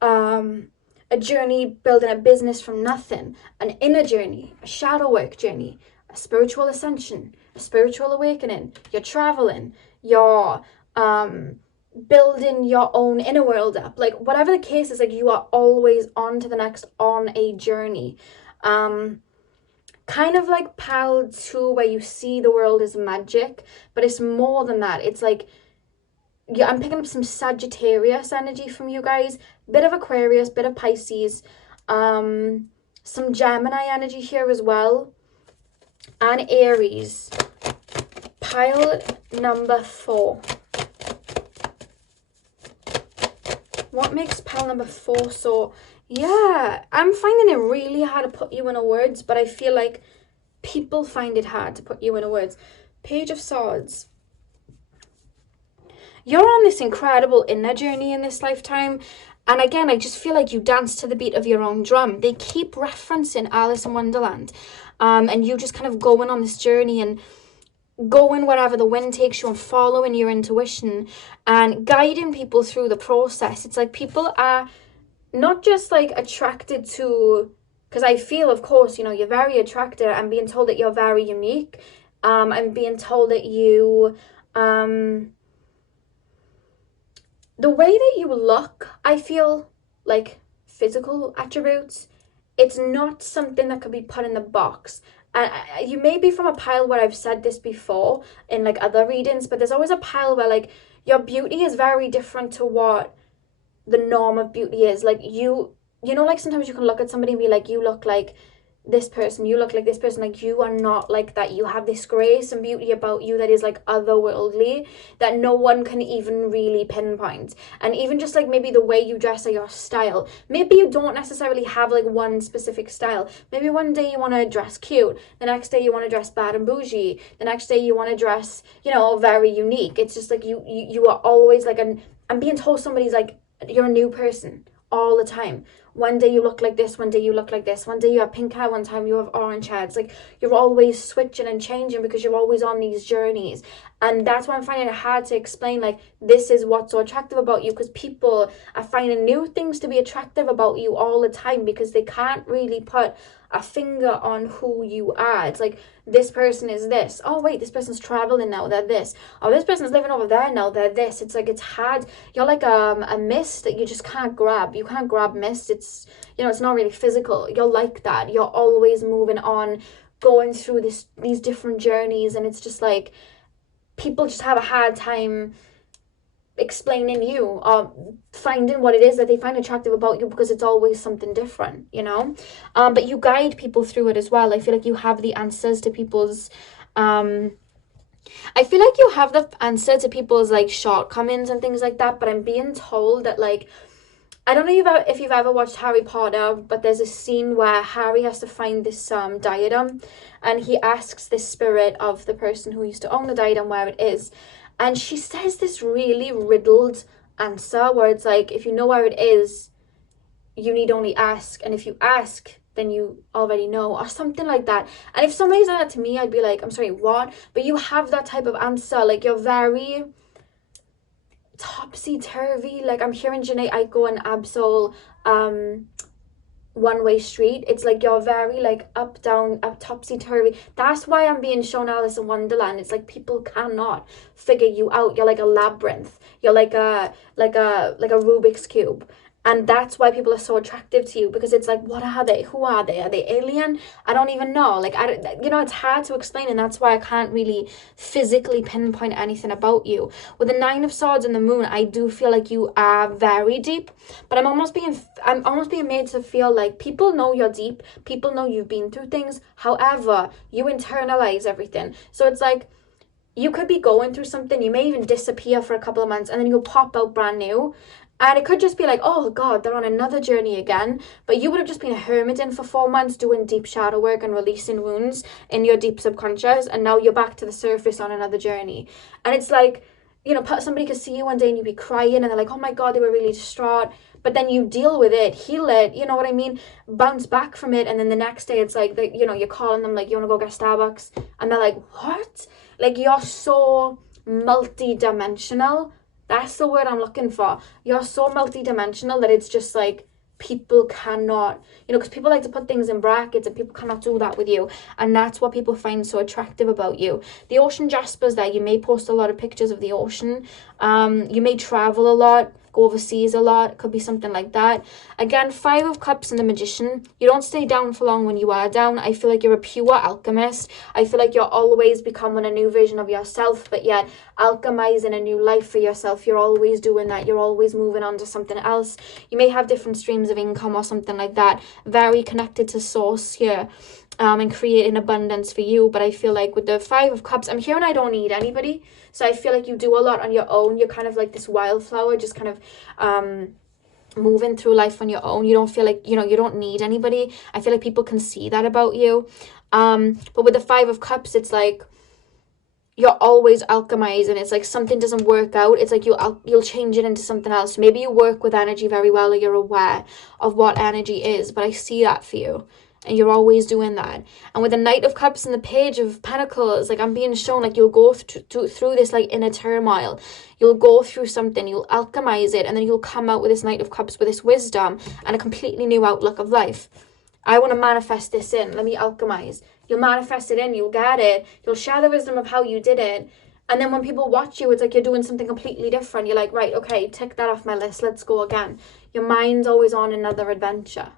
a journey building a business from nothing, an inner journey, a shadow work journey, a spiritual ascension, a spiritual awakening, you're traveling, you're building your own inner world up, like whatever the case is, like you are always on to the next, on a journey. Kind of like pile 2 where you see the world as magic, but it's more than that. It's like, yeah, I'm picking up some Sagittarius energy from you guys, bit of Aquarius, bit of Pisces, some Gemini energy here as well, and Aries. Pile number 4. What makes pile number 4 so... Yeah, I'm finding it really hard to put you into words, but I feel like people find it hard to put you into words. Page of Swords. You're on this incredible inner journey in this lifetime. And again, I just feel like you dance to the beat of your own drum. They keep referencing Alice in Wonderland. And you just kind of going on this journey and going wherever the wind takes you and following your intuition and guiding people through the process. It's like people are not just like attracted to, because I feel, of course, you know, you're very attracted. I'm being told that you're very unique. I'm being told that you, the way that you look, I feel like physical attributes, it's not something that could be put in the box. And you may be from a pile where I've said this before in like other readings, but there's always a pile where like your beauty is very different to what the norm of beauty is. Like you know, like sometimes you can look at somebody and be like, you look like this person, you look like this person. Like, you are not like that. You have this grace and beauty about you that is like otherworldly, that no one can even really pinpoint. And even just like maybe the way you dress or your style, maybe you don't necessarily have like one specific style. Maybe one day you want to dress cute, the next day you want to dress bad and bougie, the next day you want to dress, you know, very unique. It's just like you are always like I'm being told somebody's like, you're a new person all the time. One day you look like this, one day you look like this, one day you have pink hair, one time you have orange hair. It's like you're always switching and changing because you're always on these journeys. And that's why I'm finding it hard to explain, like, this is what's so attractive about you, because people are finding new things to be attractive about you all the time because they can't really put a finger on who you are. It's like, this person is this. Oh wait, this person's traveling now, they're this. Oh, this person's living over there now, they're this. It's like, it's hard. You're like a mist that you just can't grab. You can't grab mist. It's, you know, it's not really physical. You're like that. You're always moving on, going through these different journeys, and it's just like people just have a hard time explaining you or finding what it is that they find attractive about you, because it's always something different, you know. But you guide people through it as well. I feel like you have the answers to people's I feel like you have the answer to people's like shortcomings and things like that. But I'm being told that, like, I don't know if you've ever watched Harry Potter, but there's a scene where Harry has to find this diadem, and he asks this spirit of the person who used to own the diadem where it is. And she says this really riddled answer where it's like, if you know where it is, you need only ask. And if you ask, than you already know, or something like that. And if somebody said that to me, I'd be like, I'm sorry, what? But you have that type of answer. Like, you're very topsy-turvy. Like, I'm hearing Janae Aiko and Absol one-way street. It's like you're very like up, down, up, topsy-turvy. That's why I'm being shown Alice in Wonderland. It's like people cannot figure you out. You're like a labyrinth. You're like a Rubik's cube. And that's why people are so attractive to you, because it's like, what are they? Who are they? Are they alien? I don't even know. Like, it's hard to explain, and that's why I can't really physically pinpoint anything about you. With the Nine of Swords and the Moon, I do feel like you are very deep, but I'm almost being made to feel like people know you're deep. People know you've been through things. However, you internalize everything. So it's like, you could be going through something. You may even disappear for a couple of months, and then you'll pop out brand new. And it could just be like, oh God, they're on another journey again. But you would have just been a hermit in for 4 months doing deep shadow work and releasing wounds in your deep subconscious. And now you're back to the surface on another journey. And it's like, somebody could see you one day and you'd be crying and they're like, oh my God, they were really distraught. But then you deal with it, heal it, you know what I mean? Bounce back from it. And then the next day it's like, you're calling them like, you want to go get Starbucks? And they're like, what? Like, you're so multi-dimensional. That's the word I'm looking for. You're so multi-dimensional that it's just like people cannot, because people like to put things in brackets and people cannot do that with you. And that's what people find so attractive about you. The ocean jaspers there, you may post a lot of pictures of the ocean. You may travel a lot, go overseas a lot. It could be something like that. Again, Five of Cups and the Magician. You don't stay down for long when you are down. I feel like you're a pure alchemist. I feel like you're always becoming a new version of yourself, but yet alchemizing a new life for yourself. You're always doing that. You're always moving on to something else. You may have different streams of income or something like that. Very connected to source here. And creating abundance for you. But I feel like with the Five of Cups, I'm hearing I don't need anybody. So I feel like you do a lot on your own. You're kind of like this wildflower, just kind of moving through life on your own. You don't feel like, you don't need anybody. I feel like people can see that about you. But with the Five of Cups, it's like you're always alchemizing. It's like something doesn't work out. It's like you'll change it into something else. Maybe you work with energy very well, or you're aware of what energy is. But I see that for you. And you're always doing that. And with the Knight of Cups and the Page of Pentacles, like I'm being shown like you'll go through this like inner turmoil. You'll go through something, you'll alchemize it, and then you'll come out with this Knight of Cups with this wisdom and a completely new outlook of life. I want to manifest this in. Let me alchemize. You'll manifest it in, you'll get it. You'll share the wisdom of how you did it. And then when people watch you, it's like you're doing something completely different. You're like, right, okay, tick that off my list. Let's go again. Your mind's always on another adventure,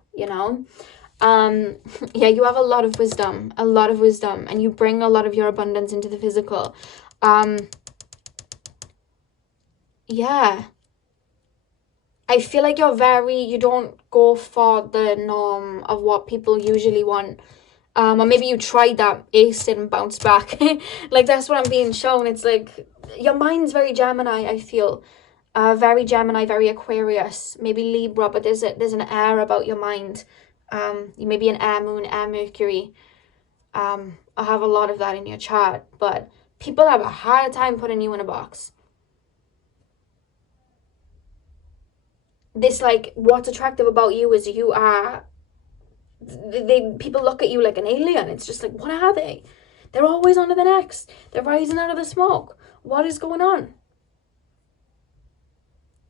Yeah, you have a lot of wisdom, and you bring a lot of your abundance into the physical. Yeah, I feel like you don't go for the norm of what people usually want. Or maybe you tried that, aced it and bounced back. Like, that's what I'm being shown. It's like your mind's very Gemini, I feel. Very Gemini, very Aquarius, maybe Libra, but there's an air about your mind. You may be an air moon, air Mercury. I have a lot of that in your chart, but people have a hard time putting you in a box. This, like, what's attractive about you is you are, people look at you like an alien. It's just like, what are they? They're always on to the next. They're rising out of the smoke. What is going on?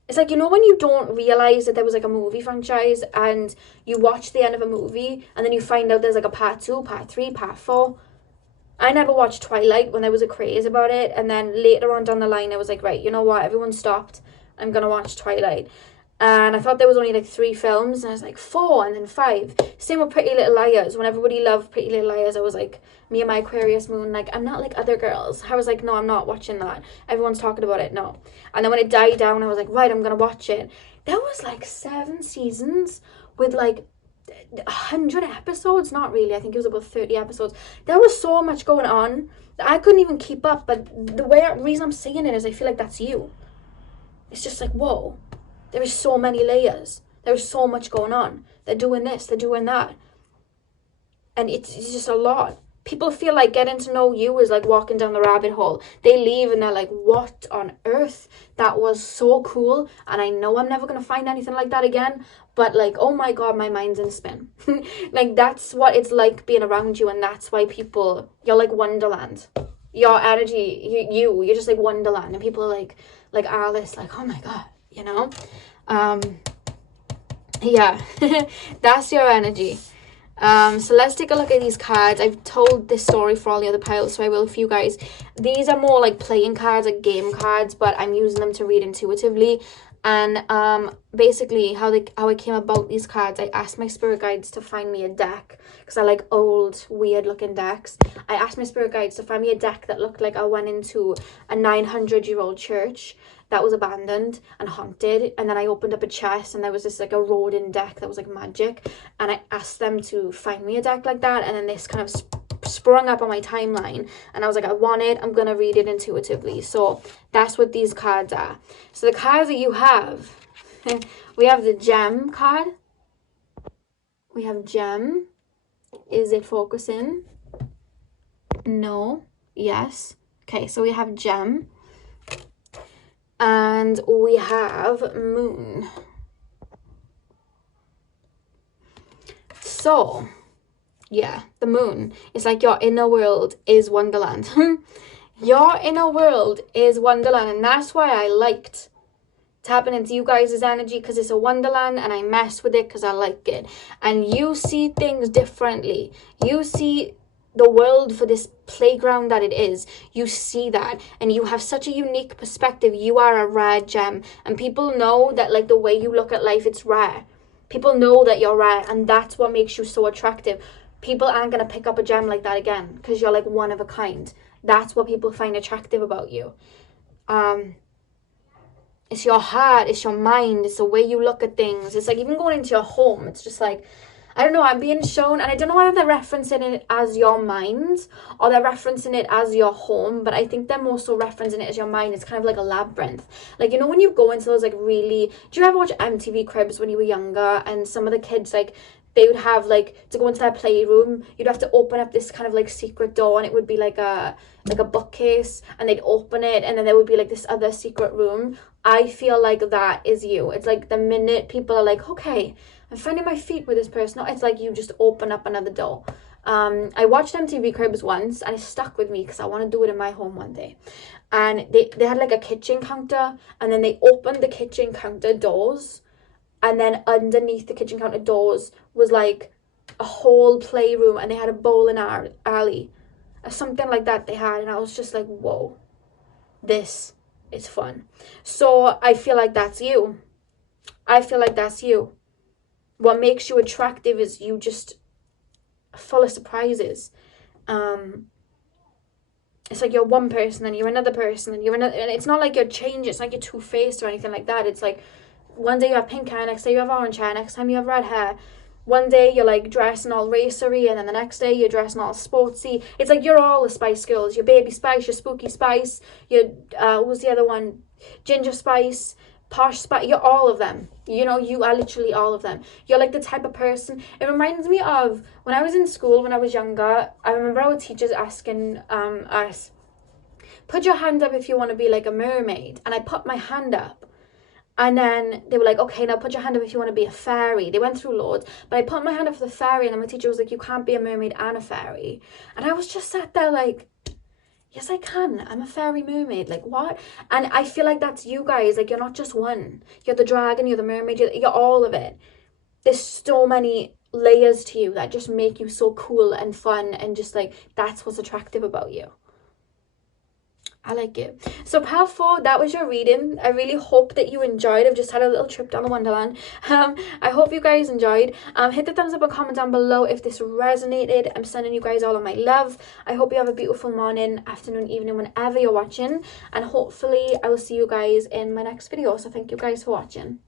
It's like, when you don't realize that there was like a movie franchise and you watch the end of a movie and then you find out there's like a part 2, part 3, part 4. I never watched Twilight when there was a craze about it. And then later on down the line, I was like, right, you know what? Everyone stopped. I'm going to watch Twilight. And I thought there was only like 3 films, and I was like 4 and then 5. Same with Pretty Little Liars. When everybody loved Pretty Little Liars, I was like, me and my Aquarius moon, like, I'm not like other girls. I was like, no, I'm not watching that. Everyone's talking about it, no. And then when it died down, I was like, right, I'm gonna watch it. There was like 7 seasons with like 100 episodes. Not really, I think it was about 30 episodes. There was so much going on that I couldn't even keep up. But the reason I'm saying it is I feel like that's you. It's just like, whoa. There is so many layers. There's so much going on. They're doing this, they're doing that. And it's just a lot. people feel like getting to know you is like walking down the rabbit hole. They leave and they're like, what on earth? That was so cool. And I know I'm never going to find anything like that again. But like, oh my God, my mind's in spin. Like, that's what it's like being around you. And that's why people, you're like Wonderland. Your energy, you're just like Wonderland. And people are like Alice, like, oh my God, you know? Yeah, that's your energy. So let's take a look at these cards. I've told this story for all the other piles, so I will for you guys. These are more like playing cards, like game cards, but I'm using them to read intuitively. And basically how I came about these cards, I asked my spirit guides to find me a deck, because I like old weird looking decks. I asked my spirit guides to find me a deck that looked like I went into a 900-year-old church that was abandoned and haunted, and then I opened up a chest and there was this like a rodent deck that was like Magick, and I asked them to find me a deck like that, and then this kind of sprung up on my timeline, and I was like, I want it, I'm gonna read it intuitively. So that's what these cards are. So the cards that you have, we have the gem card. We have gem. Is it focusing? No. Yes. Okay, so we have gem. And we have moon. So yeah, the moon is like your inner world is Wonderland. Your inner world is Wonderland, and that's why I liked tapping into you guys' energy, because it's a Wonderland and I mess with it because I like it. And you see things differently. You see the world for this playground that it is. You see that, and you have such a unique perspective. You are a rare gem, and people know that, like, the way you look at life, it's rare. People know that you're rare, and that's what makes you so attractive. People aren't going to pick up a gem like that again, because you're like one of a kind. That's what people find attractive about you. It's your heart, it's your mind, it's the way you look at things. It's like even going into your home, it's just like, I don't know, I'm being shown, and I don't know whether they're referencing it as your mind or they're referencing it as your home, but I think they're more so referencing it as your mind. It's kind of like a labyrinth. Like, you know, when you go into those like really, do you ever watch MTV Cribs when you were younger, and some of the kids, like, they would have, like, to go into their playroom, you'd have to open up this kind of like secret door, and it would be like a bookcase, and they'd open it, and then there would be like this other secret room. I feel like that is you. It's like the minute people are like, okay, I'm finding my feet with this person, it's like you just open up another door. I watched MTV Cribs once, and it stuck with me because I want to do it in my home one day. And they had like a kitchen counter, and then they opened the kitchen counter doors, and then underneath the kitchen counter doors was like a whole playroom, and they had a bowling alley or something like that they had. And I was just like, whoa, this is fun. So I feel like that's you. I feel like that's you. What makes you attractive is you just full of surprises. It's like you're one person, and you're another person, and you're another, and it's not like you're changing. It's not like you're two-faced or anything like that. It's like one day you have pink hair, next day you have orange hair, next time you have red hair. One day you're like dressing all racery, and then the next day you're dressing all sportsy. It's like you're all the Spice Girls. Your Baby Spice, your Spooky Spice, your what was the other one? Ginger Spice, Posh Spice. You're all of them. You know, you are literally all of them. You're like the type of person. It reminds me of when I was in school, when I was younger. I remember our teachers asking us, put your hand up if you want to be like a mermaid. And I put my hand up. And then they were like, okay, now put your hand up if you want to be a fairy. They went through loads, but I put my hand up for the fairy, and then my teacher was like, you can't be a mermaid and a fairy. And I was just sat there like, yes, I can. I'm a fairy mermaid. Like, what? And I feel like that's you guys. Like, you're not just one. You're the dragon, you're the mermaid, you're all of it. There's so many layers to you that just make you so cool and fun, and just like, that's what's attractive about you. I like it. So pile 4, that was your reading. I really hope that you enjoyed. I've just had a little trip down the Wonderland. I hope you guys enjoyed. Hit the thumbs up and comment down below if this resonated. I'm sending you guys all of my love. I hope you have a beautiful morning, afternoon, evening, whenever you're watching. And hopefully I will see you guys in my next video. So thank you guys for watching.